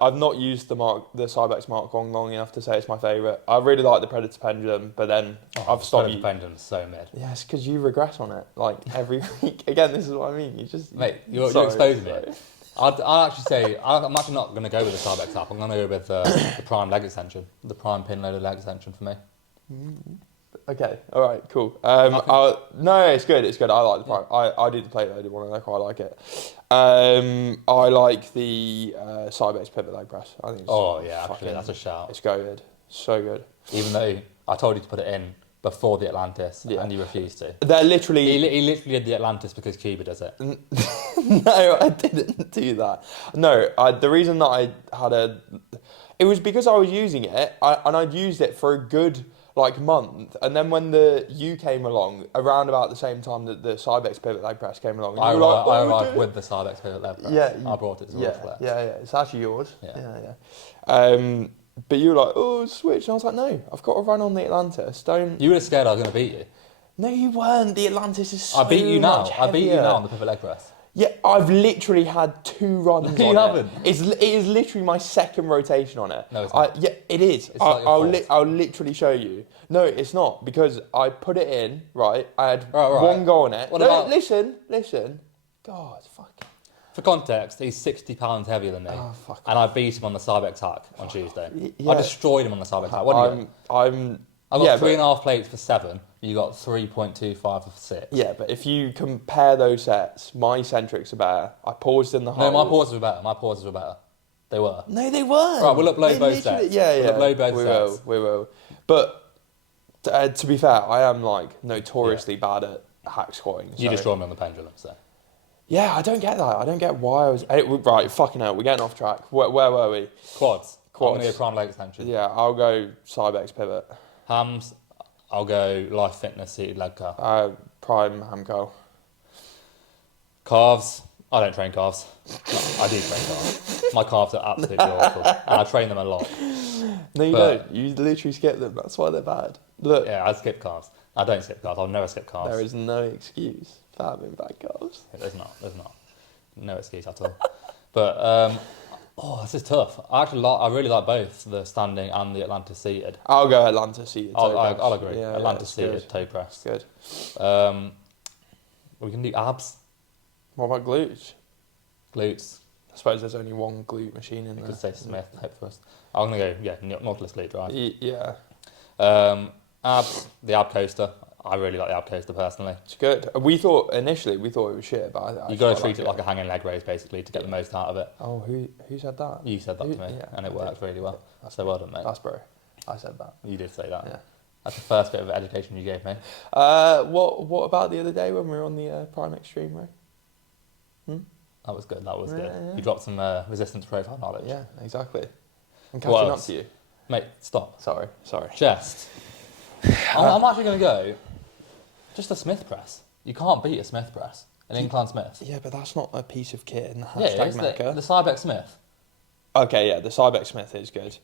I've not used the Cybex Mark 1 long enough to say it's my favourite. I really like the Predator Pendulum, but then I've stopped. Predator Pendulum's so mid. Yeah, it's because you regress on it like every week. Again, this is what I mean. You're exposing it. I'll actually say I'm actually not going to go with the Cybex app. I'm going to go with the Prime leg extension, the Prime pin loaded leg extension for me. Okay, all right, cool. No, it's good. I like the Prime. I do the plate loaded one, and I quite like it. I like the Cybex pivot leg press. I think. Actually, that's a shout. It's good, so good. Even though I told you to put it in before the Atlantis, and you refused to. They're literally. He literally did the Atlantis because Cuba does it. No, I didn't do that. No, the reason that I had it was because I was using it, and I'd used it for a good month, and then when the U came along around about the same time that the Cybex pivot leg press came along, I arrived with the Cybex pivot leg press. Yeah, I brought it to Ultraflex. Yeah, it's actually yours. Yeah. But you were like, oh, switch, and I was like, no, I've got to run on the Atlantis. Don't. You were scared I was going to beat you. No, you weren't. The Atlantis is so I beat you now. much heavier. I beat you now on the pivot leg press. Yeah, I've literally had 2 runs on it. You haven't? It is literally my second rotation on it. No, it's not. Yeah, it is. I'll literally show you. No, it's not, because I put it in, right? I had one go on it. Listen. God, fuck. For context, he's 60 pounds heavier than me. Oh, fuck. And I beat him on the Cybex hack on Tuesday. Yeah. I destroyed him on the Cybex hack. What do you got? I got 3.5 plates for 7. You got 3.25 for 6. Yeah, but if you compare those sets, my eccentrics are better. I paused in the hole. No, my pauses were better. They were. No, they weren't. Right, we'll upload both sets. Yeah. We'll upload both sets. We will. But to be fair, I am notoriously bad at hack squatting. You destroyed me on the pendulum, so. Yeah, I don't get that. I don't get why I was... Right, fucking hell, we're getting off track. Where were we? Quads. I'm going to go prime leg extension. Yeah, I'll go Cybex pivot. Hams, I'll go Life Fitness seated leg curl. Prime ham curl. Calves, I don't train calves. No, I do train calves. My calves are absolutely awful, and I train them a lot. No, you don't. You literally skip them. That's why they're bad. Look. Yeah, I skip calves. I don't skip calves. I'll never skip calves. There is no excuse for having bad calves. Yeah, there's not. No excuse at all. But, this is tough. I really like both the standing and the Atlantis seated. I'll go Atlantis seated. I'll agree. Yeah, Atlantis seated toe press. Good. We can do abs. What about glutes? Glutes. I suppose there's only one glute machine in there. You could say Smith, hope first. I'm going to go, Nautilus glute drive. Yeah. Abs, the ab coaster. I really like the ab coaster personally. It's good. Initially we thought it was shit, but you've got to treat it like a hanging leg raise basically to get the most out of it. Oh, who said that? You said that to me, and it worked really well. So well done, mate. That's bro. I said that. You did say that. Yeah. That's the first bit of education you gave me. What about the other day when we were on the Prime Extreme row? That was good. That was good. Yeah. You dropped some resistance profile knowledge. Yeah, exactly. I'm catching up to you. Mate, stop. Sorry. Chest. I'm actually going to go just a Smith press. You can't beat a Smith press. An incline Smith. Yeah, but that's not a piece of kit in the Yeah, hashtag it's Mecca. the Cybex Smith. Okay, yeah, the Cybex Smith is good.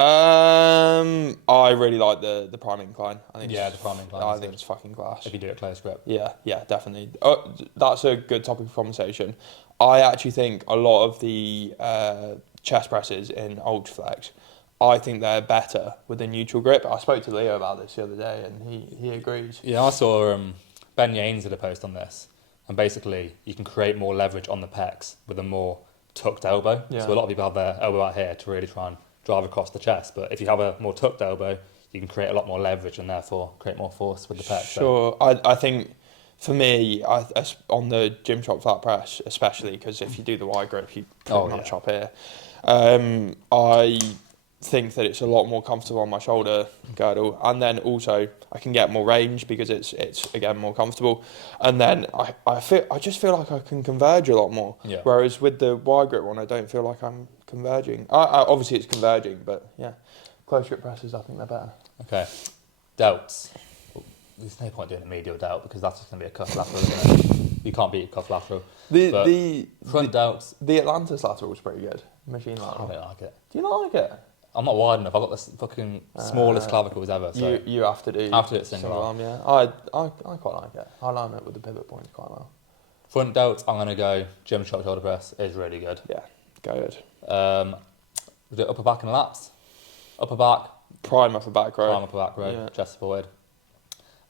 I really like the prime incline. I think The prime incline. I think it's fucking class. If you do it close grip. Yeah, definitely. That's a good topic of conversation. I actually think a lot of the chest presses in Ultraflex, I think they're better with a neutral grip. I spoke to Leo about this the other day, and he agrees. Yeah, I saw Ben Yanes did a post on this, and basically you can create more leverage on the pecs with a more tucked elbow. Yeah. So a lot of people have their elbow out here to really try and drive across the chest, but if you have a more tucked elbow, you can create a lot more leverage and therefore create more force with the pecs. Sure, I think for me, on the gym shop flat press, especially because if you do the wide grip, you pretty much up here. I think that it's a lot more comfortable on my shoulder girdle, and then also I can get more range because it's again more comfortable, and then I just feel like I can converge a lot more. Yeah. Whereas with the wide grip one, I don't feel like I'm converging. Obviously it's converging, but yeah, close grip presses I think they're better. Okay, delts. There's no point doing a medial delt because that's just going to be a cuff lateral, isn't it? You can't beat a cuff lateral. The front delts. The Atlantis lateral was pretty good. Machine lateral. I don't like it. Do you not like it? I'm not wide enough. I've got the fucking smallest clavicles ever. So you have to do. I have to do it single arm. Yeah, I quite like it. I line it with the pivot points quite well. Front delts, I'm going to go gym shop shoulder press is really good. Yeah, good. We do upper back and lats. Upper back. Prime upper back row. Prime upper back row. Yeah. Chest forward.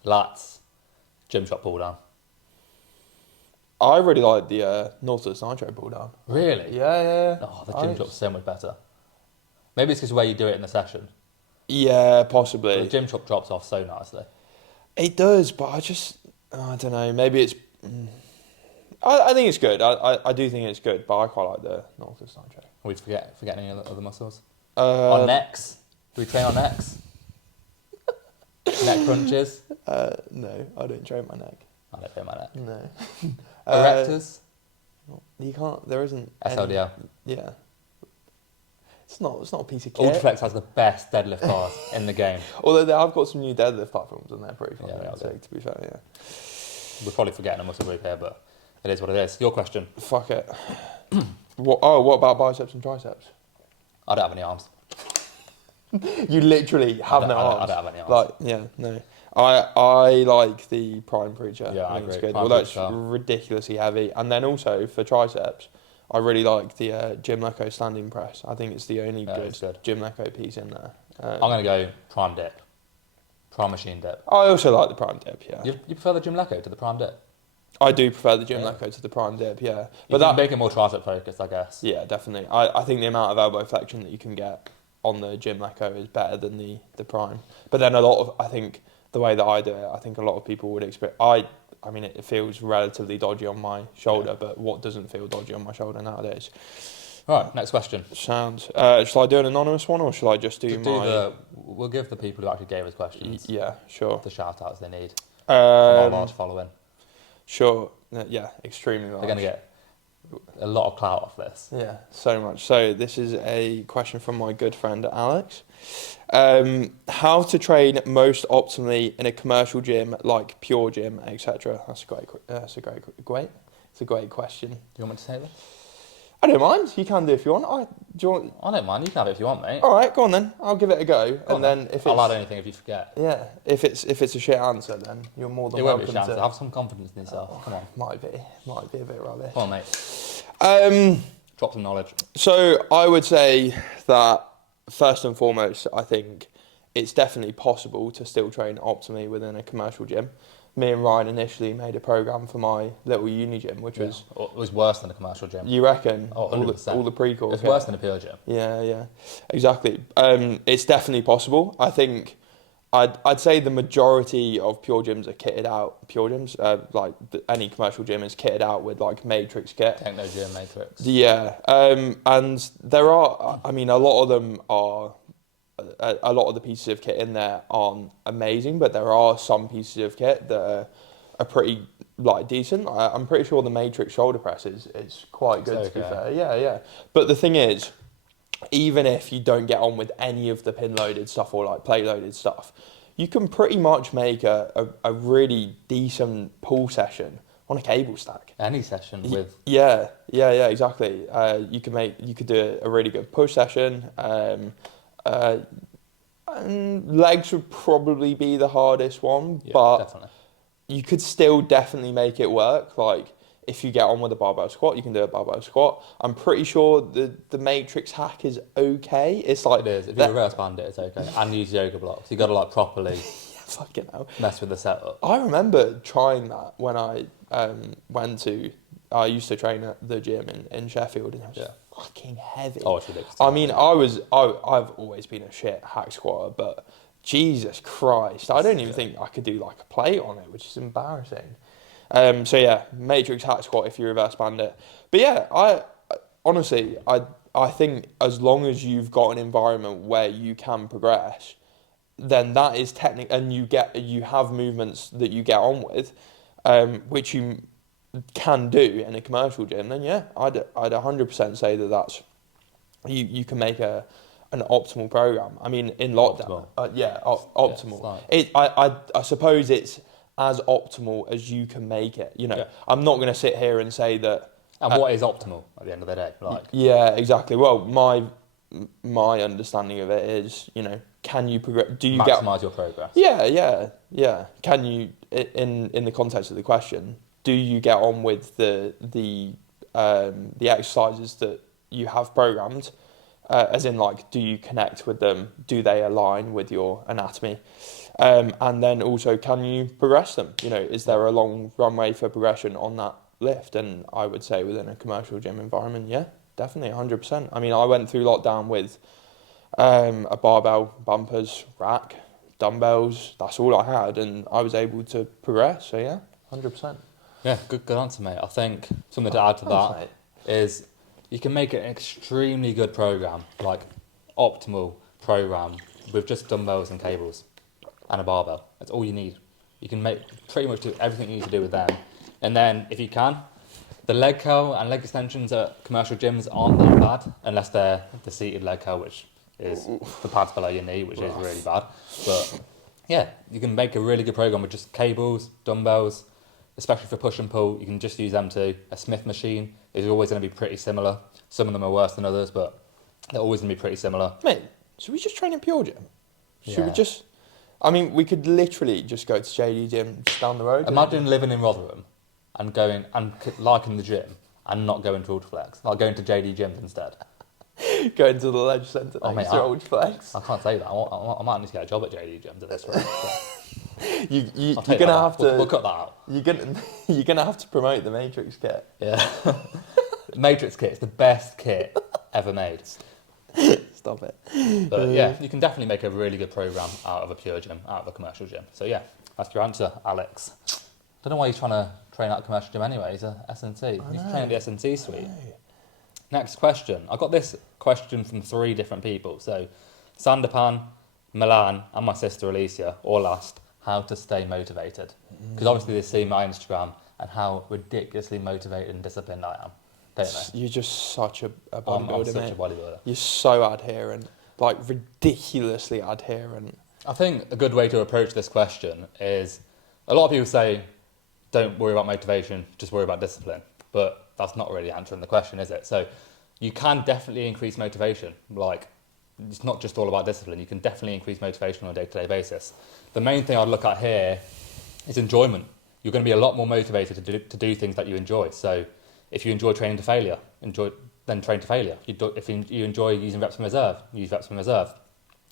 Lats. Gym shop pull down. I really like the Nautilus Nitro pull down. Really? Yeah. Oh, the gym shop's so much better. Maybe it's because the way you do it in the session. Yeah, possibly. But the gym shop drops off so nicely. It does, but I don't know. Maybe it's. I think it's good. I do think it's good, but I quite like the Nautilus Nitro. Are we forgetting any other muscles? Our necks. Do we train our necks? Neck crunches? No, I don't train my neck. I don't train my neck. No. Erectors? You can't. There isn't. SLDL. Yeah. It's not a piece of kit. Ultraflex has the best deadlift bars in the game. Although I've got some new deadlift platforms and they're pretty fun. Yeah, to be fair, yeah. We're probably forgetting a muscle group here, but it is what it is. Your question. Fuck it. What about biceps and triceps? I don't have any arms. You literally have no arms. I don't have any arms. Like, yeah, no. I like the Prime Preacher. Yeah, I think it's agree. good. Prime Although it's Preacher. ridiculously heavy. And then also for triceps, I really like the Jim Lecco standing press. I think it's the only good Jim Lecco piece in there. I'm going to go Prime Dip. Prime Machine Dip. I also like the Prime Dip, yeah. You prefer the Jim Lecco to the Prime Dip? I do prefer the Jim Lecco to the Prime Dip, yeah. But that make it more tricep focused, I guess. Yeah, definitely. I think the amount of elbow flexion that you can get on the Jim Lecco is better than the Prime. But then I think the way that I do it, I think a lot of people would expect. I mean, it feels relatively dodgy on my shoulder, but what doesn't feel dodgy on my shoulder nowadays? Right, next question. Sounds. Shall I do an anonymous one, or shall I just do my? We'll give the people who actually gave us questions. Yeah, sure. The shout outs they need from our large following. Sure. Yeah, extremely large. They're going to get a lot of clout off this. Yeah, so much. So this is a question from my good friend Alex. How to train most optimally in a commercial gym like Pure Gym, etc. That's a great question. Do you want me to say this? I don't mind. You can do if you want. I don't mind. You can have it if you want, mate. All right, go on then. I'll give it a go, and then if I'll add anything if you forget. Yeah, if it's a shit answer, then you're more than welcome to. It won't be a shit answer. Have some confidence in yourself. Come on. Might be a bit rubbish. Come on, mate. Drop some knowledge. So I would say that first and foremost, I think it's definitely possible to still train optimally within a commercial gym. Me and Ryan initially made a program for my little uni gym, which was... It was worse than a commercial gym. You reckon? Oh, 100%. All the pre-course. It's worse than a pure gym. Yeah, exactly. It's definitely possible. I think I'd say the majority of pure gyms are kitted out. Pure gyms, any commercial gym is kitted out with like matrix kit. Techno gym matrix. Yeah, and there are. I mean, a lot of them are. A lot of the pieces of kit in there aren't amazing, but there are some pieces of kit that are pretty decent. I'm pretty sure the Matrix shoulder press is quite good, to be fair. Yeah. But the thing is, even if you don't get on with any of the pin loaded stuff or like plate loaded stuff, you can pretty much make a really decent pull session on a cable stack. Any session with... Yeah, exactly. You could do a really good push session. And legs would probably be the hardest one, but definitely. you could still definitely make it work. Like, if you get on with a barbell squat, you can do a barbell squat. I'm pretty sure the matrix hack is okay. It's like... It is. If you reverse band it, it's okay. And use yoga blocks. You got to like properly fucking hell. Mess with the setup. I remember trying that when I used to train at the gym in Sheffield, and it was fucking heavy. Oh, it's ridiculous. I mean, I've always been a shit hack squatter, but Jesus Christ, I don't even think I could do like a plate on it, which is embarrassing. So yeah, matrix hack squat if you reverse band it. But yeah, I honestly think as long as you've got an environment where you can progress, then that is technical, and you have movements that you get on with, which you can do in a commercial gym. Then yeah, I'd 100% say that's you can make an optimal program. I mean, in lockdown, optimal. Yeah, I suppose it's as optimal as you can make it. You know, I'm not going to sit here and say that. And what is optimal at the end of the day? Like, yeah, exactly. Well, my understanding of it is, you know, can you progress? Do you maximize your progress? Yeah. Can you, in the context of the question, do you get on with the exercises that you have programmed? As in, like, do you connect with them? Do they align with your anatomy? And then also, can you progress them? You know, is there a long runway for progression on that lift? And I would say within a commercial gym environment, yeah, definitely 100%. I mean, I went through lockdown with a barbell, bumpers, rack, dumbbells. That's all I had, and I was able to progress. So yeah, 100%. Yeah, good answer, mate. I think something to add to that is you can make an extremely good program, like optimal program, with just dumbbells and cables and a barbell. That's all you need. You can make pretty much do everything you need to do with them. And then, if you can, the leg curl and leg extensions at commercial gyms aren't that bad, unless they're the seated leg curl, which is the pads below your knee, which is really bad. But yeah, you can make a really good program with just cables, dumbbells, especially for push and pull. You can just use them too. A Smith machine is always going to be pretty similar. Some of them are worse than others, but they're always going to be pretty similar. Mate, should we just train in Pure Gym? Should we just... I mean, we could literally just go to JD Gym just down the road. Imagine living in Rotherham and going and liking the gym and not going to Ultraflex, like going to JD Gyms instead. Going to the Ledge Centre next to Ultraflex. I can't say that. I might need to get a job at JD Gyms at this rate. So. You're gonna have to. We'll cut that out. You're gonna have to promote the Matrix kit. Yeah, Matrix kit is the best kit ever made. Stop it. But yeah, you can definitely make a really good program out of a Pure Gym, out of a commercial gym. So yeah, that's your answer, Alex. Don't know why he's trying to train at a commercial gym anyway. He's a S&T. He's training at the S&T suite. Next question. I got this question from 3 different people. So Sandapan, Milan, and my sister Alicia all asked how to stay motivated. Because obviously they see my Instagram and how ridiculously motivated and disciplined I am. Don't they? You're just such a bodybuilder, I'm such a bodybuilder. You're so adherent. Like, ridiculously adherent. I think a good way to approach this question is, a lot of people say, don't worry about motivation, just worry about discipline. But that's not really answering the question, is it? So you can definitely increase motivation. Like, it's not just all about discipline. You can definitely increase motivation on a day-to-day basis. The main thing I'd look at here is enjoyment. You're going to be a lot more motivated to do things that you enjoy. So if you enjoy training to failure, then train to failure. If you enjoy using reps from reserve, use reps from reserve.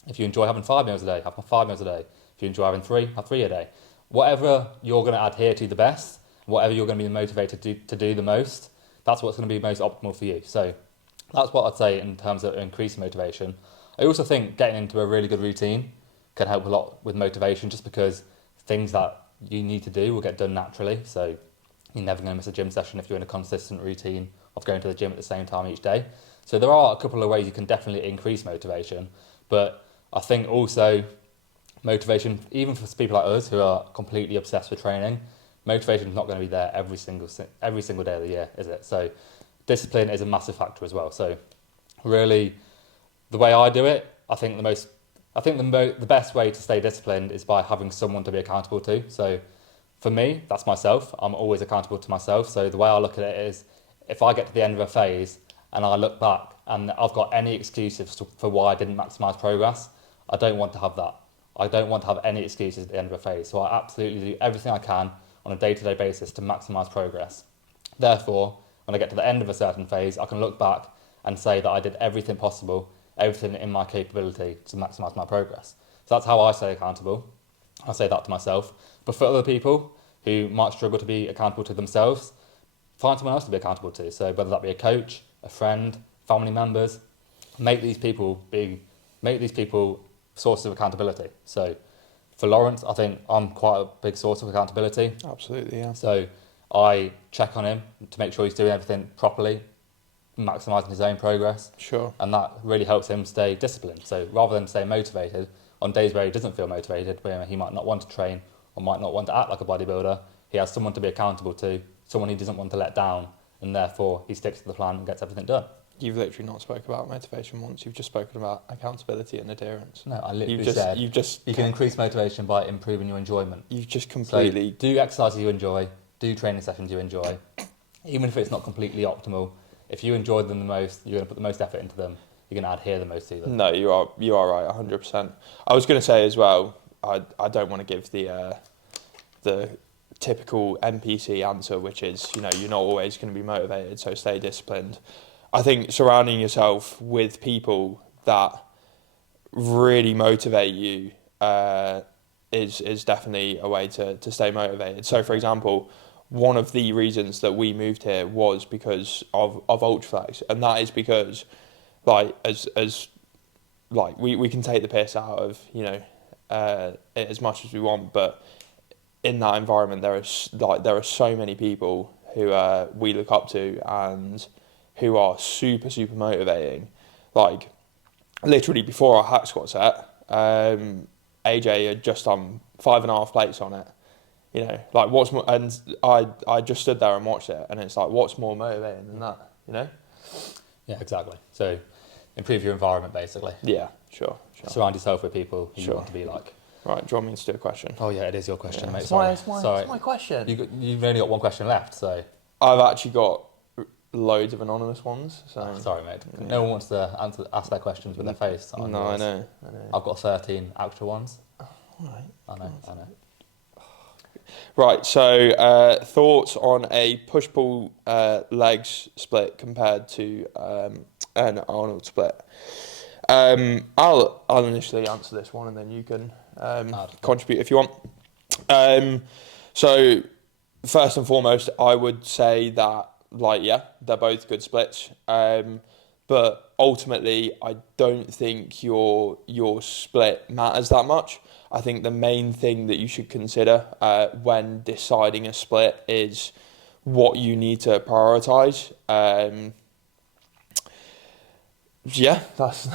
If you enjoy having 5 meals a day, have 5 meals a day. If you enjoy having 3, have 3 a day. Whatever you're going to adhere to the best, whatever you're going to be motivated to do the most, that's what's going to be most optimal for you. So that's what I'd say in terms of increasing motivation. I also think getting into a really good routine can help a lot with motivation, just because things that you need to do will get done naturally. So you're never going to miss a gym session if you're in a consistent routine of going to the gym at the same time each day. So there are a couple of ways you can definitely increase motivation. But I think also motivation, even for people like us who are completely obsessed with training, motivation is not going to be there every single day of the year, is it? So discipline is a massive factor as well. So really, the way I do it, I think the best way to stay disciplined is by having someone to be accountable to. So for me, that's myself. I'm always accountable to myself. So the way I look at it is, if I get to the end of a phase and I look back and I've got any excuses for why I didn't maximise progress, I don't want to have that. I don't want to have any excuses at the end of a phase. So I absolutely do everything I can on a day-to-day basis to maximise progress. Therefore, when I get to the end of a certain phase, I can look back and say that I did everything possible, everything in my capability to maximise my progress. So that's how I stay accountable. I say that to myself. But for other people who might struggle to be accountable to themselves, find someone else to be accountable to. So whether that be a coach, a friend, family members, make these people sources of accountability. So for Laurence, I think I'm quite a big source of accountability. Absolutely, yeah. So I check on him to make sure he's doing everything properly, maximising his own progress. Sure. And that really helps him stay disciplined. So rather than stay motivated, on days where he doesn't feel motivated, where he might not want to train or might not want to act like a bodybuilder, he has someone to be accountable to, someone he doesn't want to let down, and therefore he sticks to the plan and gets everything done. You've literally not spoken about motivation once. You've just spoken about accountability and adherence. No, I literally said you can increase motivation by improving your enjoyment. You've just completely... So do exercises you enjoy, do training sessions you enjoy, even if it's not completely optimal. If you enjoy them the most, you're going to put the most effort into them, you're going to adhere the most to them. No, you are right, 100%. I was going to say as well, I don't want to give the typical NPC answer, which is, you're not always going to be motivated, so stay disciplined. I think surrounding yourself with people that really motivate you is definitely a way to stay motivated. So, for example, one of the reasons that we moved here was because of Ultraflex, and that is because, we can take the piss out of it as much as we want, but in that environment there are so many people who we look up to and who are super motivating. Like, literally before our hack squat set, AJ had just done 5.5 plates on it. What's more, and I just stood there and watched it, and it's like, what's more motivating than that, Yeah, exactly. So improve your environment, basically. Yeah, sure. Surround yourself with people who you want to be like. Right, do you want me to do a question? Oh yeah, it is your question, mate. It's Sorry. my question. You've only got one question left, so. I've actually got loads of anonymous ones. So. Sorry, mate. Yeah. No one wants to ask their questions with their face. I know. I've got 13 actual ones. Oh, all right. I know. Right, so thoughts on a push-pull legs split compared to an Arnold split. I'll initially answer this one, and then you can contribute if you want. So first and foremost, I would say that they're both good splits. But ultimately, I don't think your split matters that much. I think the main thing that you should consider when deciding a split is what you need to prioritise. That's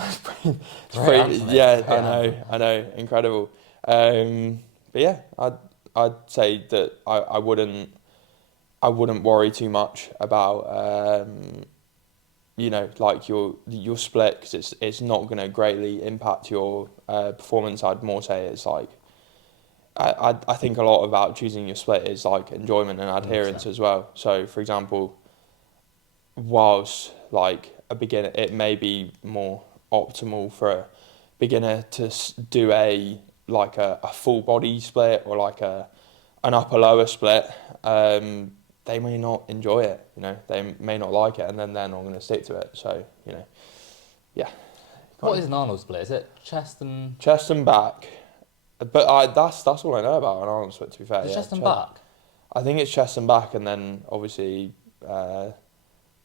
pretty yeah, I know, incredible. But yeah, I'd say that I wouldn't worry too much about your split, because it's not going to greatly impact your performance. I'd more say it's like I think a lot about choosing your split is like enjoyment and adherence 100%. As well. So for example, whilst like a beginner, it may be more optimal for a beginner to do a full body split or like an upper lower split. They may not enjoy it, they may not like it, and then they're not going to stick to it. So, yeah. What is an Arnold split? Is it chest and back? But that's all I know about an Arnold split, to be fair. Chest and back? I think it's chest and back, and then obviously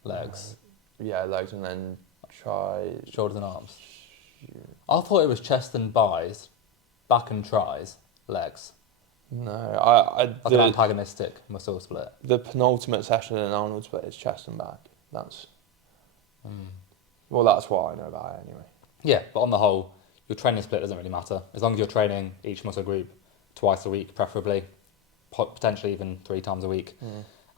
legs. Legs, and then shoulders and arms. I thought it was chest and buys, back and tries, legs. No, like an antagonistic muscle split. The penultimate session in an Arnold split is chest and back. That's well, that's what I know about it anyway. Yeah, but on the whole, your training split doesn't really matter as long as you're training each muscle group twice a week, preferably, potentially even 3 times a week,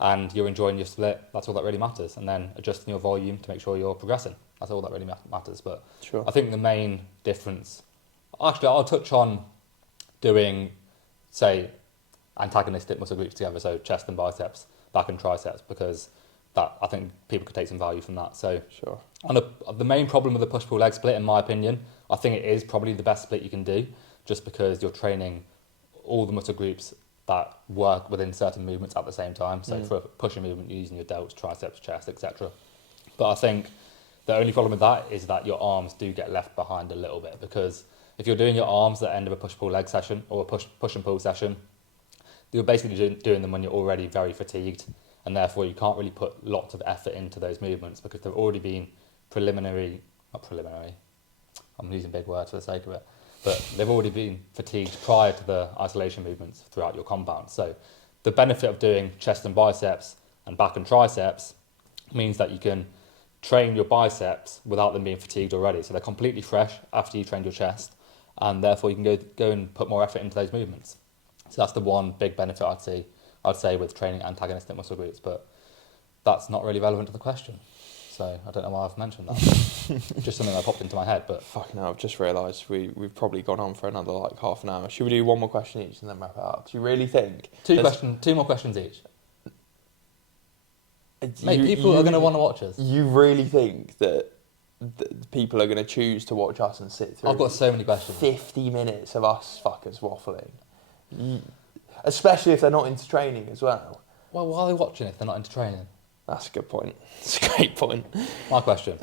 and you're enjoying your split. That's all that really matters. And then adjusting your volume to make sure you're progressing. That's all that really matters. But sure. I think the main difference. Actually, I'll touch on doing, say, antagonistic muscle groups together, so chest and biceps, back and triceps, because that I think people could take some value from that. So Sure. on the main problem with the push-pull leg split, in my opinion, I think it is probably the best split you can do, just because you're training all the muscle groups that work within certain movements at the same time. So for a pushing movement, you're using your delts, triceps, chest, etc. But I think the only problem with that is that your arms do get left behind a little bit, because if you're doing your arms at the end of a push-pull leg session or a push and pull session, you're basically doing them when you're already very fatigued, and therefore you can't really put lots of effort into those movements because they've already been I'm using big words for the sake of it, but they've already been fatigued prior to the isolation movements throughout your compound. So the benefit of doing chest and biceps and back and triceps means that you can train your biceps without them being fatigued already. So they're completely fresh after you trained your chest, and therefore you can go and put more effort into those movements. So that's the one big benefit I'd say with training antagonistic muscle groups, but that's not really relevant to the question. So I don't know why I've mentioned that. Just something that popped into my head. But Fucking hell, I've just realised we've probably gone on for another like half an hour. Should we do one more question each and then wrap it up? Do you really think? Two more questions each. Mate, people are going to want to watch us. You really think that people are going to choose to watch us and sit through? I've got so many questions. 50 minutes of us fuckers waffling. Especially if they're not into training as well. Well, why are they watching if they're not into training? That's a good point. It's a great point. My question.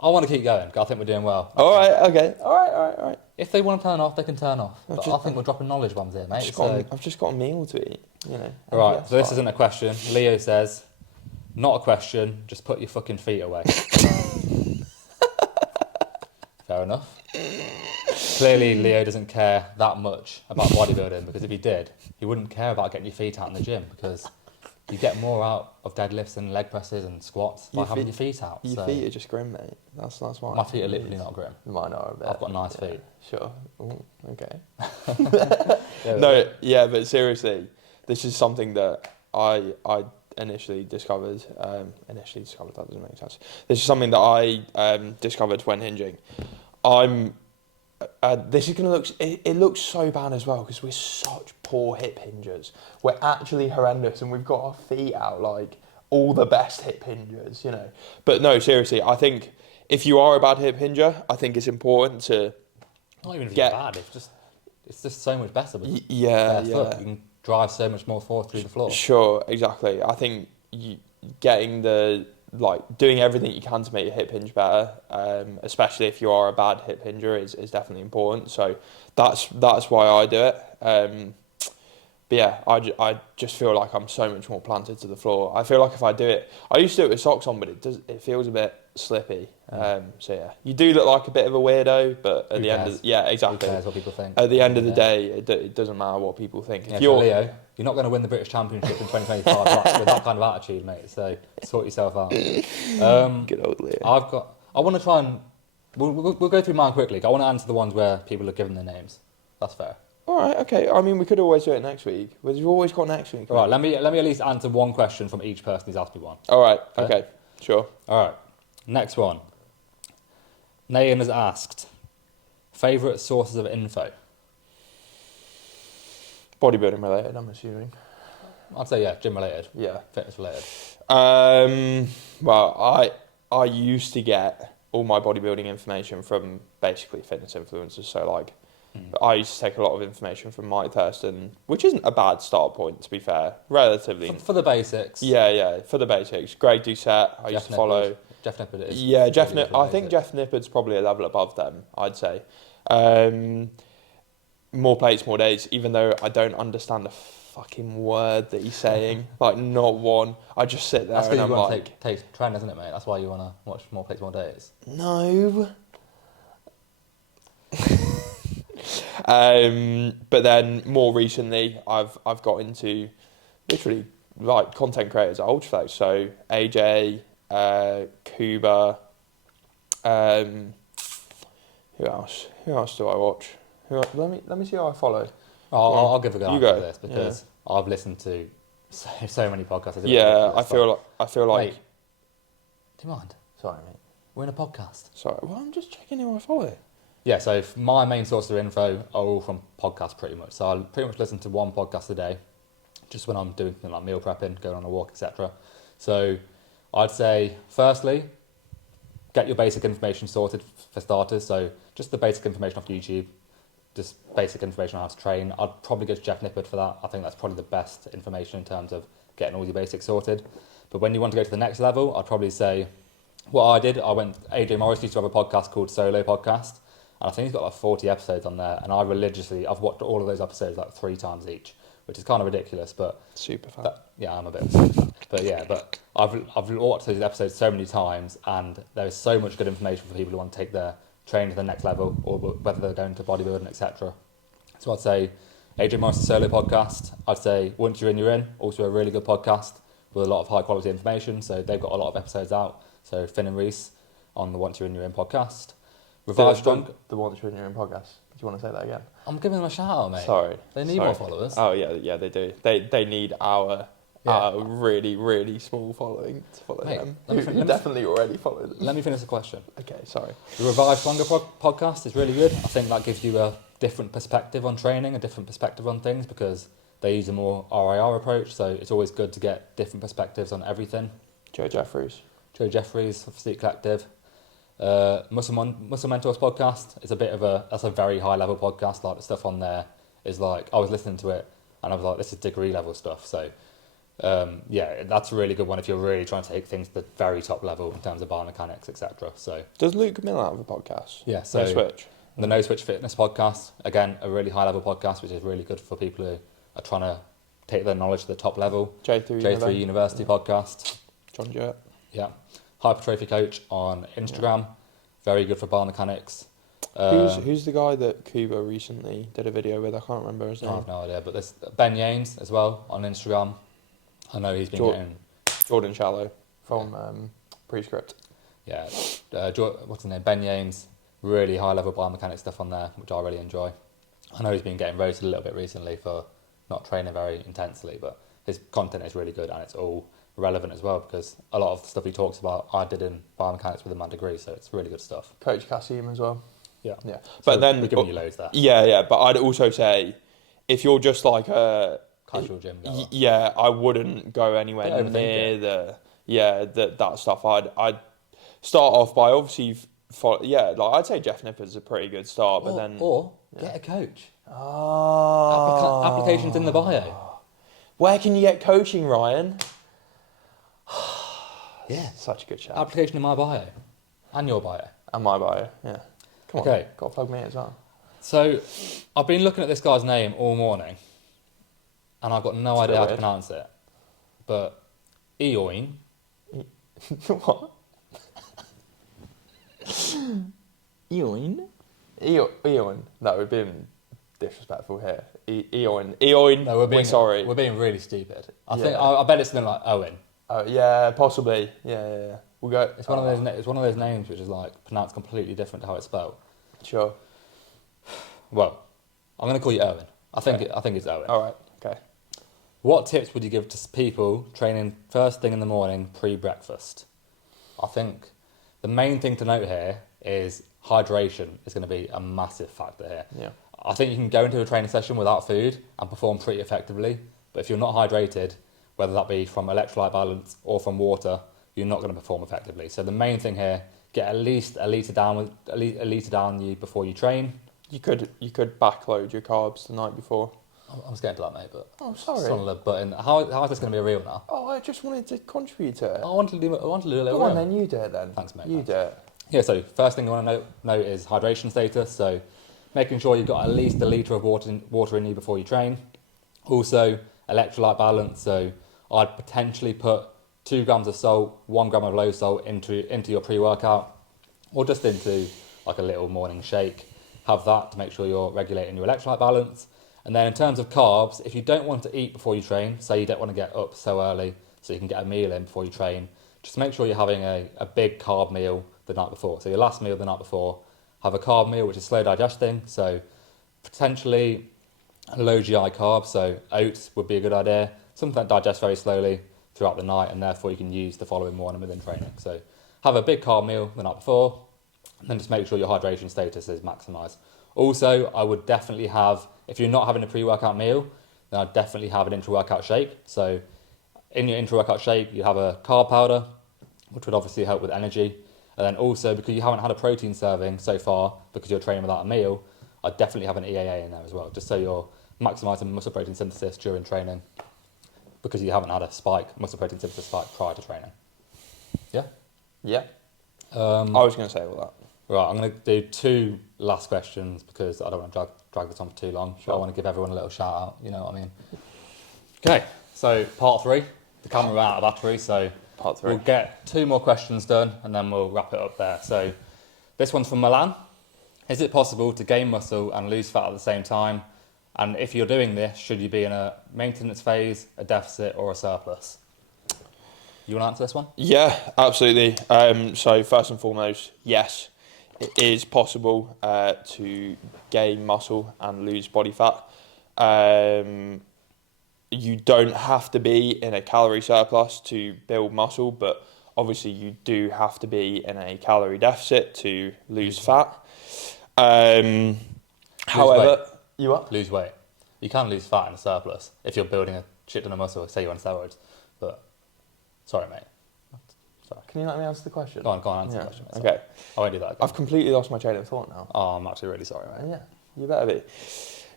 I want to keep going, because I think we're doing well. All right. If they want to turn off, they can turn off. But I think we're dropping knowledge bombs here, mate. I've just got a meal to eat, you know. Right, so this isn't a question. Leo says, not a question, just put your fucking feet away. Fair enough. Clearly, Leo doesn't care that much about bodybuilding, because if he did, he wouldn't care about getting your feet out in the gym, because you get more out of deadlifts and leg presses and squats by having your feet out. Your feet are just grim, mate. That's why. My feet are literally not grim. Mine are a bit. I've got nice feet. Sure. Ooh, okay. No, yeah, but seriously, this is something that I initially discovered. That doesn't make sense. This is something that I discovered when hinging. This is going to look... It looks so bad as well, because we're such poor hip hingers. We're actually horrendous, and we've got our feet out like all the best hip hingers, you know. But no, seriously, I think if you are a bad hip hinger, I think it's important to... Not even if you're bad, it's just so much better. With Yeah. You can drive so much more force through the floor. Sure, exactly. I think doing everything you can to make your hip hinge better, especially if you are a bad hip hinger, is definitely important. So that's why I do it. But yeah, I just feel like I'm so much more planted to the floor. I feel like if I do it, I used to do it with socks on, but it feels a bit slippy. So yeah, you do look like a bit of a weirdo, but at the end of exactly. Who cares what people think? At the end of the day, it doesn't matter what people think. If you're Leo, you're not going to win the British Championship in 2025 with that kind of attitude, mate. So sort yourself out. Good old Leo. I want to try and we'll go through mine quickly. I want to answer the ones where people have given their names. That's fair. All right, okay. I mean, we could always do it next week. We've always got next week. All right, let me at least answer one question from each person who's asked me one. All right, okay, sure. All right, next one. Nayan has asked, favourite sources of info? Bodybuilding related, I'm assuming. I'd say, yeah, gym related. Yeah. Fitness related. Well, I used to get all my bodybuilding information from basically fitness influencers, so like... I used to take a lot of information from Mike Thurston, which isn't a bad start point, to be fair. Relatively. For the basics. Yeah, for the basics. Greg Doucette, I used to follow. Jeff Nippard is. Yeah, I think Jeff Nippard's probably a level above them, I'd say. More plates, more days, even though I don't understand a fucking word that he's saying. Like, not one. I just sit there and I'm like... That's trend, isn't it, mate? That's why you want to watch More Plates, More Days. No. But then more recently, I've got into literally like content creators at Ultraflex. So AJ, Kuba, who else? Who else do I watch? Let me see who I follow. I'll give a go after this because I've listened to so many podcasts. Yeah, I feel like. Wait, do you mind? Sorry, mate. We're in a podcast. Sorry. Well, I'm just checking who I follow. Yeah, so my main sources of info are all from podcasts pretty much. So I pretty much listen to one podcast a day, just when I'm doing things like meal prepping, going on a walk, etc. So I'd say, firstly, get your basic information sorted for starters. So just the basic information off YouTube, just basic information on how to train. I'd probably go to Jeff Nippard for that. I think that's probably the best information in terms of getting all your basics sorted. But when you want to go to the next level, I'd probably say what I did. AJ Morris used to have a podcast called Solo Podcast, and I think he's got like 40 episodes on there. And I've watched all of those episodes like 3 times each, which is kind of ridiculous, but Super fan. yeah, I'm a bit of a super fan. But I've watched those episodes so many times, and there is so much good information for people who want to take their training to the next level, or whether they're going to bodybuilding, etc. So I'd say AJ Morris' Solo Podcast. I'd say Once You're In, You're In, also a really good podcast with a lot of high quality information. So they've got a lot of episodes out. So Finn and Reese on the Once You're In, You're In podcast. Revive Strong. The Once You're In, You're In podcast. Do you want to say that again? I'm giving them a shout out, mate. Sorry. They need more followers. Oh yeah, they do. They need our really, really small following to follow them. You definitely already followed them. Let me finish the question. Okay, sorry. The Revive Stronger podcast is really good. I think that gives you a different perspective on training, a different perspective on things, because they use a more RIR approach, so it's always good to get different perspectives on everything. Joe Jeffries of Physique Collective. Muscle Mentors podcast is that's a very high level podcast. Like the stuff on there is like, I was listening to it and I was like, this is degree level stuff. So that's a really good one if you're really trying to take things to the very top level in terms of biomechanics, etc. So does Luke Miller have a podcast? Yeah, so No Switch. The No Switch Fitness podcast, again, a really high level podcast, which is really good for people who are trying to take their knowledge to the top level. J3 University podcast. John Jewett. Yeah. Hypertrophy Coach on Instagram, very good for biomechanics. Who's the guy that Kuba recently did a video with? I can't remember his name. I have no idea, but there's Ben Yanes as well on Instagram. I know he's been getting... Jordan Shallow from Prescript. Yeah, what's his name? Ben Yanes, really high level biomechanics stuff on there, which I really enjoy. I know he's been getting roasted a little bit recently for not training very intensely, but his content is really good and it's all relevant as well, because a lot of the stuff he talks about I did in biomechanics with my degree, so it's really good stuff. Coach Kassim as well. Yeah. But so then we're giving you loads there. Yeah, but I'd also say if you're just like a casual gym goer, I wouldn't go anywhere near that stuff. I'd start off by obviously I'd say Jeff Nippard's a pretty good start, but then get a coach. Oh. Applications in the bio. Where can you get coaching, Ryan? Yeah, such a good shout. Application in my bio, and your bio, and my bio. Yeah, come on. Okay, got to plug me as well. So, I've been looking at this guy's name all morning, and I've got no idea how to pronounce it. But Eoin. What? Eoin. Eoin. No, we're being disrespectful here. Eoin. No, we're sorry. We're being really stupid. I bet it's something like Owen. Oh yeah, possibly. Yeah. We'll go. It's one of those. It's one of those names which is like pronounced completely different to how it's spelled. Sure. Well, I'm going to call you Owen. I think it's Owen. All right. Okay. What tips would you give to people training first thing in the morning pre-breakfast? I think the main thing to note here is hydration is going to be a massive factor here. Yeah. I think you can go into a training session without food and perform pretty effectively, but if you're not hydrated, whether that be from electrolyte balance or from water, you're not going to perform effectively. So the main thing here, get at least a litre down you before you train. You could backload your carbs the night before. I'm scared to that, mate, but... Oh, sorry. It's on the button. How is this going to be real now? Oh, I just wanted to contribute to it. I wanted to do a little Go on then, you do it then. Thanks, mate. You do it. Yeah, so first thing you want to note is hydration status. So making sure you've got at least a litre of water in you before you train. Also, electrolyte balance. So I'd potentially put 2 grams of salt, 1 gram of low salt into your pre-workout, or just into like a little morning shake. Have that to make sure you're regulating your electrolyte balance. And then in terms of carbs, if you don't want to eat before you train, say you don't want to get up so early so you can get a meal in before you train, just make sure you're having a big carb meal the night before. So your last meal the night before, have a carb meal which is slow digesting, so potentially low GI carbs, so oats would be a good idea, something that digests very slowly throughout the night and therefore you can use the following morning within training. So have a big carb meal the night before, And then just make sure your hydration status is maximised. Also, I would definitely have, if you're not having a pre-workout meal, then I'd definitely have an intra-workout shake. So in your intra-workout shake, you have a carb powder, which would obviously help with energy. And then also, because you haven't had a protein serving so far, because you're training without a meal, I'd definitely have an EAA in there as well, just so you're maximising muscle protein synthesis during training, because you haven't had a muscle protein synthesis spike prior to training. Yeah? Yeah. I was going to say all that. Right, I'm going to do 2 last questions because I don't want to drag this on for too long. Sure. I want to give everyone a little shout out, you know what I mean? Okay, so part 3. The camera ran out of battery, so part 3. We'll get 2 more questions done and then we'll wrap it up there. So this one's from Milan. Is it possible to gain muscle and lose fat at the same time? And if you're doing this, should you be in a maintenance phase, a deficit or a surplus? You want to answer this one? Yeah, absolutely. So first and foremost, yes, it is possible to gain muscle and lose body fat. You don't have to be in a calorie surplus to build muscle, but obviously you do have to be in a calorie deficit to lose fat. However, you what? Lose weight. You can lose fat in a surplus if you're building a shit ton of muscle, say you're on steroids. But, sorry mate. Sorry. Can you let me answer the question? Go on, answer the question. Mate. Okay. I won't do that again. I've completely lost my train of thought now. Oh, I'm actually really sorry, mate. Yeah, you better be.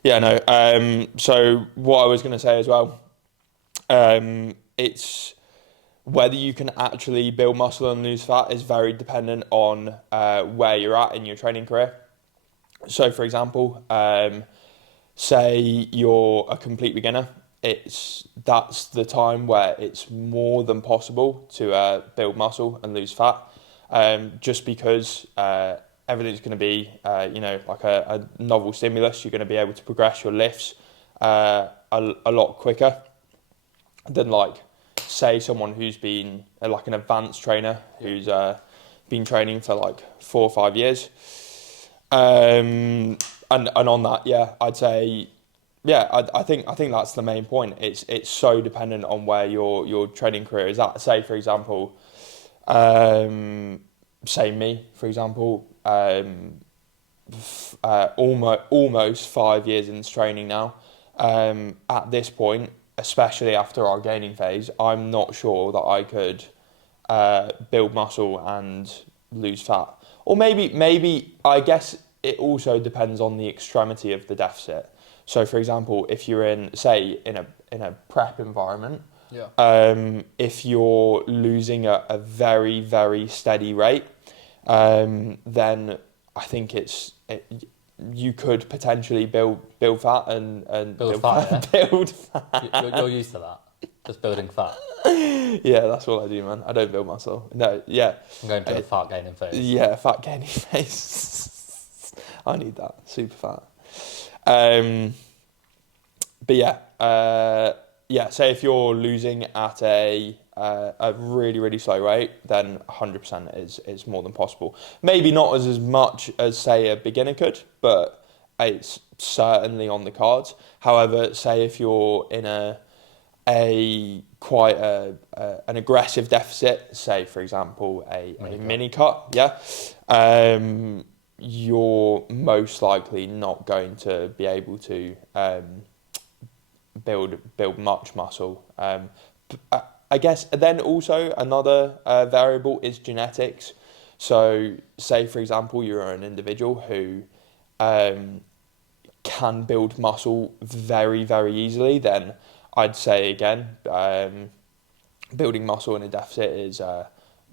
Yeah, no. So what I was going to say as well, it's whether you can actually build muscle and lose fat is very dependent on where you're at in your training career. So, for example, say you're a complete beginner, that's the time where it's more than possible to build muscle and lose fat, just because everything's going to be, like a novel stimulus. You're going to be able to progress your lifts a lot quicker than, like, say someone who's been like an advanced trainer who's been training for like 4 or 5 years. And on that, yeah, I'd say, yeah, I think that's the main point. It's so dependent on where your training career is at. Say, for example, say me, for example, almost 5 years in training now. At this point, especially after our gaining phase, I'm not sure that I could build muscle and lose fat. Or maybe I guess it also depends on the extremity of the deficit. So, for example, if you're in a prep environment, if you're losing a very, very steady rate, then I think you could potentially build fat and build fat. Build fat. You're used to that, just building fat. Yeah, that's all I do, man. I don't build muscle. No, yeah. I'm going to the fat gaining phase. Yeah, fat gaining phase. I need that. Super fat. But yeah. Say if you're losing at a really, really slow rate, then 100% is more than possible. Maybe not as much as, say, a beginner could, but it's certainly on the cards. However, say if you're in quite an aggressive deficit, say, for example, a mini cut, you're most likely not going to be able to build much muscle. I guess then also another variable is genetics. So say, for example, you're an individual who can build muscle very, very easily, then I'd say, again, building muscle in a deficit is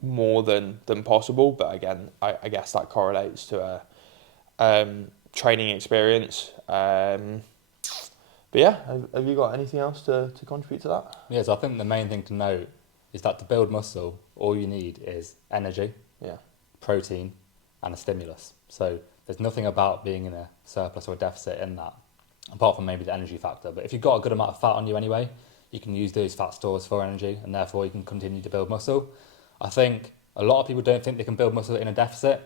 more than possible. But again, I guess that correlates to training experience. But yeah, have you got anything else to contribute to that? Yeah, so I think the main thing to note is that to build muscle, all you need is energy, protein, and a stimulus. So there's nothing about being in a surplus or a deficit in that, apart from maybe the energy factor. But if you've got a good amount of fat on you anyway, you can use those fat stores for energy, and therefore you can continue to build muscle. I think a lot of people don't think they can build muscle in a deficit,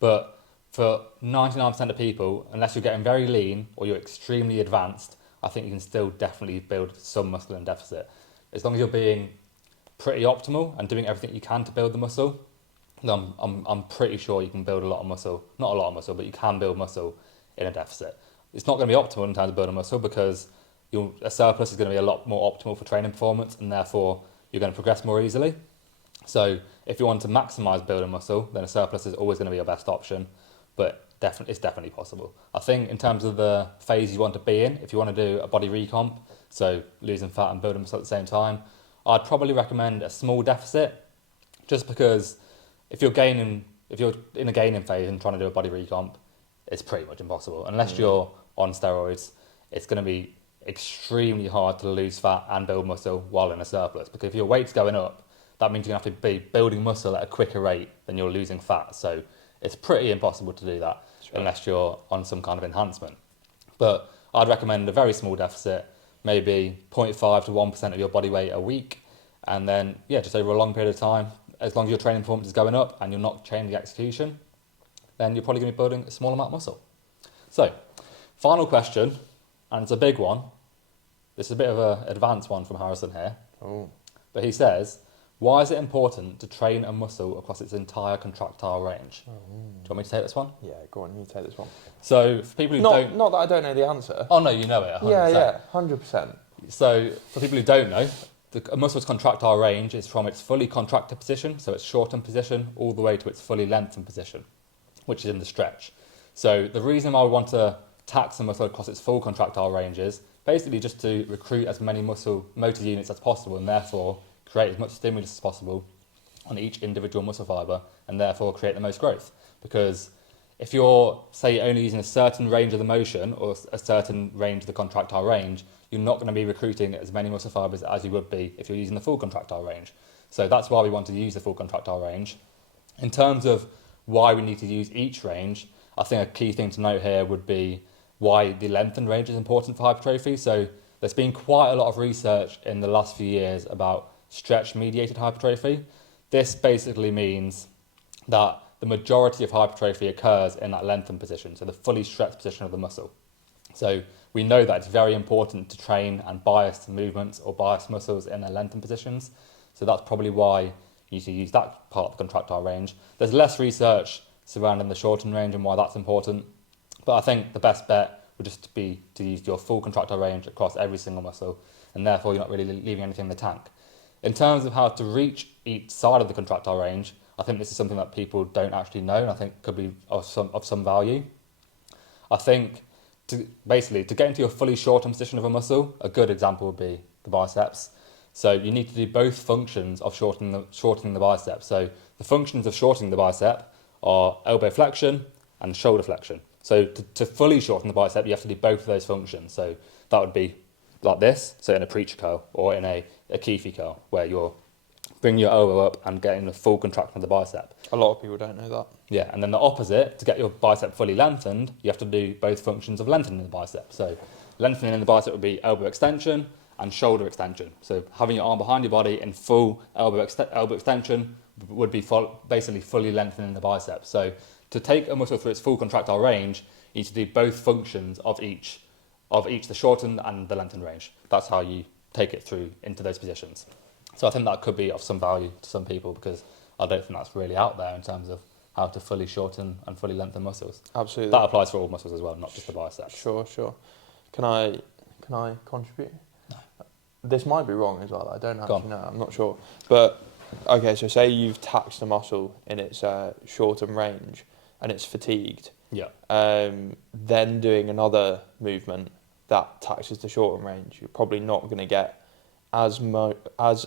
but for 99% of people, unless you're getting very lean or you're extremely advanced, I think you can still definitely build some muscle in deficit. As long as you're being pretty optimal and doing everything you can to build the muscle, I'm pretty sure you can build a lot of muscle, not a lot of muscle, but you can build muscle in a deficit. It's not going to be optimal in terms of building muscle because a surplus is going to be a lot more optimal for training performance, and therefore you're going to progress more easily. So if you want to maximise building muscle, then a surplus is always going to be your best option, but it's definitely possible. I think in terms of the phase you want to be in, if you want to do a body recomp, so losing fat and building muscle at the same time, I'd probably recommend a small deficit, just because if you're in a gaining phase and trying to do a body recomp, it's pretty much impossible. Unless you're on steroids, it's going to be extremely hard to lose fat and build muscle while in a surplus, because if your weight's going up, that means you're going to have to be building muscle at a quicker rate than you're losing fat. So it's pretty impossible to do that unless you're on some kind of enhancement. But I'd recommend a very small deficit, maybe 0.5 to 1% of your body weight a week. And then, just over a long period of time, as long as your training performance is going up and you're not changing the execution, then you're probably going to be building a small amount of muscle. So, final question, and it's a big one. This is a bit of an advanced one from Harrison here. Oh. But he says, why is it important to train a muscle across its entire contractile range? Do you want me to take this one? Yeah, go on, you take this one. So, for people who don't... Not that I don't know the answer. Oh, no, you know it, 100%. Yeah, 100%. So, for people who don't know, a muscle's contractile range is from its fully contracted position, so its shortened position, all the way to its fully lengthened position, which is in the stretch. So, the reason why we want to tax a muscle across its full contractile range is basically just to recruit as many motor units as possible, and therefore create as much stimulus as possible on each individual muscle fibre, and therefore create the most growth. Because if you're, say, only using a certain range of the motion or a certain range of the contractile range, you're not going to be recruiting as many muscle fibres as you would be if you're using the full contractile range. So that's why we want to use the full contractile range. In terms of why we need to use each range, I think a key thing to note here would be why the lengthened range is important for hypertrophy. So there's been quite a lot of research in the last few years about stretch-mediated hypertrophy. This basically means that the majority of hypertrophy occurs in that lengthened position, so the fully stretched position of the muscle. So we know that it's very important to train and bias movements or bias muscles in their lengthened positions. So that's probably why you need to use that part of the contractile range. There's less research surrounding the shortened range and why that's important. But I think the best bet would just be to use your full contractile range across every single muscle, and therefore you're not really leaving anything in the tank. In terms of how to reach each side of the contractile range, I think this is something that people don't actually know, and I think could be of some value. I think to get into your fully shortened position of a muscle, a good example would be the biceps. So you need to do both functions of shortening the bicep. So the functions of shortening the bicep are elbow flexion and shoulder flexion. So to fully shorten the bicep, you have to do both of those functions. So that would be like this, so in a preacher curl or in a Keefe curl, where you're bringing your elbow up and getting the full contraction of the bicep. A lot of people don't know that. Yeah, and then the opposite, to get your bicep fully lengthened, you have to do both functions of lengthening the bicep. So lengthening the bicep would be elbow extension and shoulder extension. So having your arm behind your body in full elbow extension would be basically fully lengthening the bicep. So to take a muscle through its full contractile range, you need to do both functions of each, the shortened and the lengthened range. That's how you take it through into those positions. So I think that could be of some value to some people, because I don't think that's really out there in terms of how to fully shorten and fully lengthen muscles. Absolutely. That applies for all muscles as well, not just the biceps. Sure. Can I contribute? No. This might be wrong as well. I don't actually know. I'm not sure. But okay, so say you've taxed a muscle in its shortened range and it's fatigued. Yeah. Then doing another movement that taxes the shortened range, you're probably not going to get as much as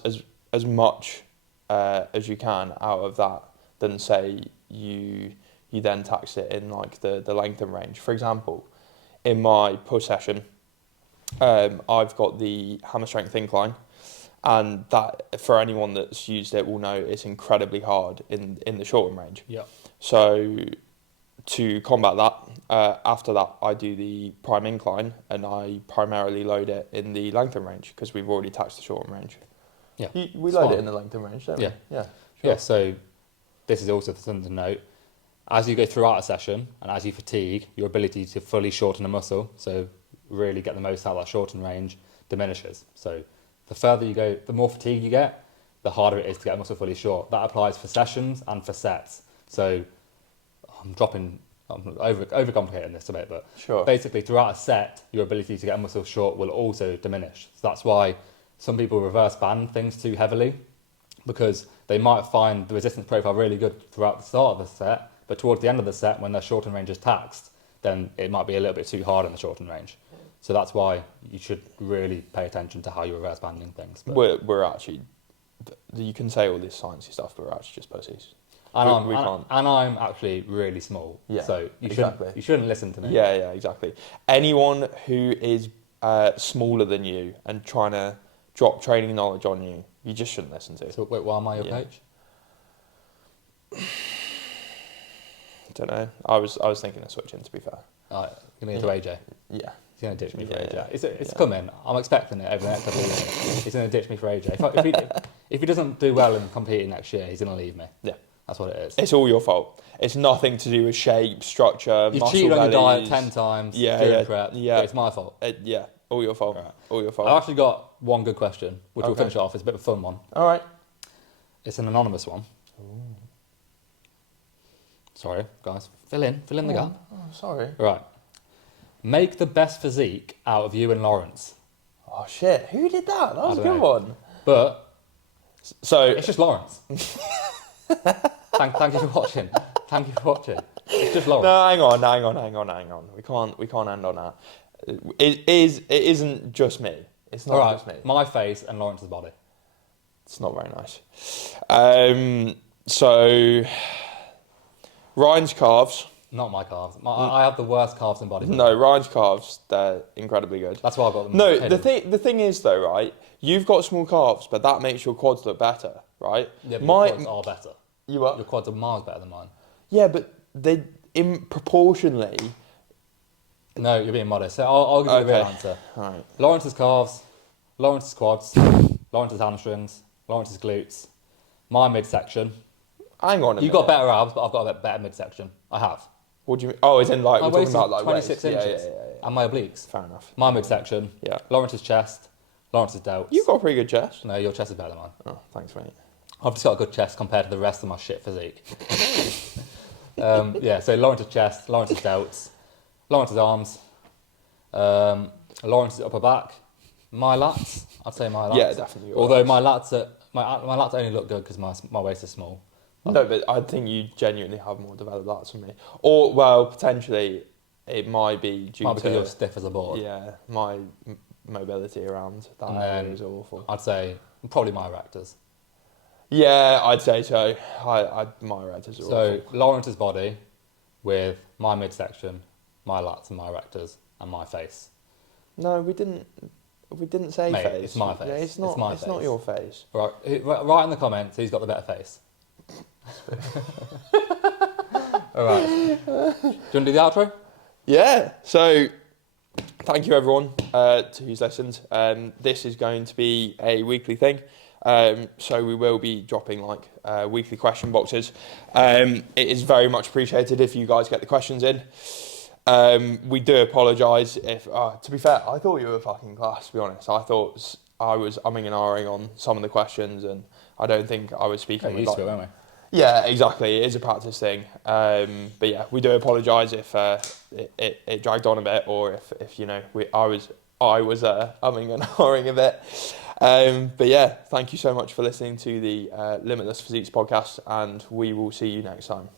you can out of that than say you then tax it in like the lengthened range. For example, in my push session, I've got the hammer strength incline, and that, for anyone that's used it will know, it's incredibly hard in the shortened range. Yeah. So to combat that, after that I do the prime incline, and I primarily load it in the lengthened range because we've already taxed the shortened range. Yeah. We load it in the lengthened range, don't we? Yeah. Yeah. Sure. Yeah, so this is also something to note. As you go throughout a session and as you fatigue, your ability to fully shorten a muscle, so really get the most out of that shortened range, diminishes. So the further you go, the more fatigue you get, the harder it is to get a muscle fully short. That applies for sessions and for sets. So I'm overcomplicating this a bit, but Sure. basically throughout a set, your ability to get a muscle short will also diminish. So that's why some people reverse band things too heavily, because they might find the resistance profile really good throughout the start of the set, but towards the end of the set, when their shortened range is taxed, then it might be a little bit too hard in the shortened range. So that's why you should really pay attention to how you're reverse banding things. But We're actually, you can say all this sciencey stuff, but we're actually just pussies. and I'm actually really small, Yeah, so you exactly. shouldn't listen to me. Yeah, exactly. Anyone who is smaller than you and trying to drop training knowledge on you, you just shouldn't listen to. So wait, why am I your Yeah. coach? Don't know. I was thinking of switching, to be fair. Alright, you're going to get to AJ. Yeah. He's going to ditch me for Yeah, AJ. yeah. It's coming. I'm expecting it over the next couple of years. He's going to ditch me for AJ. If he doesn't do well in competing next year, he's going to leave me. Yeah. That's what it is. It's all your fault. It's nothing to do with shape, structure, You've muscle cheated on your values. diet 10 times Yeah, during yeah, prep. yeah. But it's my fault. Yeah, all your fault. Right. All your fault. I've actually got one good question, which we'll Okay. finish off. It's a bit of a fun one. All right. It's an anonymous one. Sorry, guys. Fill in the gap. Oh, sorry. Right. Make the best physique out of you and Laurence. Oh shit! Who did that? That was a don't good know. one. But So it's just Laurence. Thank you for watching. Thank you for watching. It's just Laurence. no, hang on. We can't end on that. It isn't just me. It's not All right. just me. My face and Laurence's body. It's not very nice. So Ryan's calves. Not my calves. I have the worst calves in body. No, Ryan's calves. They're incredibly good. That's why I got them. No, hidden. the thing is though, right? You've got small calves, but that makes your quads look better, right? Yeah, but your quads are better. You are. Your quads are miles better than mine. Yeah, but they proportionally. No, you're being modest. So I'll give you the real Okay. answer. All right. Laurence's calves, Laurence's quads, Laurence's hamstrings, Laurence's glutes, my midsection. Hang on a You've minute. got better abs, but I've got a better midsection. I have. What do you mean? Oh, as in like My we're talking waist is about like 26 waist. inches. Yeah. And my obliques. Fair enough. My midsection. Yeah. Laurence's chest, Laurence's delts. You've got a pretty good chest. No, your chest is better than mine. Oh, thanks, mate. I've just got a good chest compared to the rest of my shit physique. Yeah, so Laurence's chest, Laurence's delts, Laurence's arms, Laurence's upper back, my lats. I'd say my lats. Yeah, definitely your Although lats. my lats only look good because my waist is small. No, but I think you genuinely have more developed lats than me. Or, well, potentially it might be due Might because to you're stiff as a board. yeah, my mobility around that And area then is awful. I'd say probably my erectors. Yeah, I'd say so. My erectors are So awful. Laurence's body with my midsection, my lats and my erectors and my face. No, we didn't say Mate, face. it's my face. Yeah, it's not. It's my It's not face. your face. Right, write in the comments who's got the better face. All right. Do you want to do the outro? Yeah. So, thank you everyone to who's listened. This is going to be a weekly thing. So we will be dropping like weekly question boxes. It is very much appreciated if you guys get the questions in. We do apologise if, to be fair, I thought you were fucking class, to be honest. I thought I was umming and ahhing on some of the questions and I don't think I was speaking with used like, to it, weren't we? yeah, exactly. It is a practice thing. But yeah, we do apologise if it dragged on a bit or if you know, I was umming and ahhing a bit. But yeah, thank you so much for listening to the Limitless Physique Podcast and we will see you next time.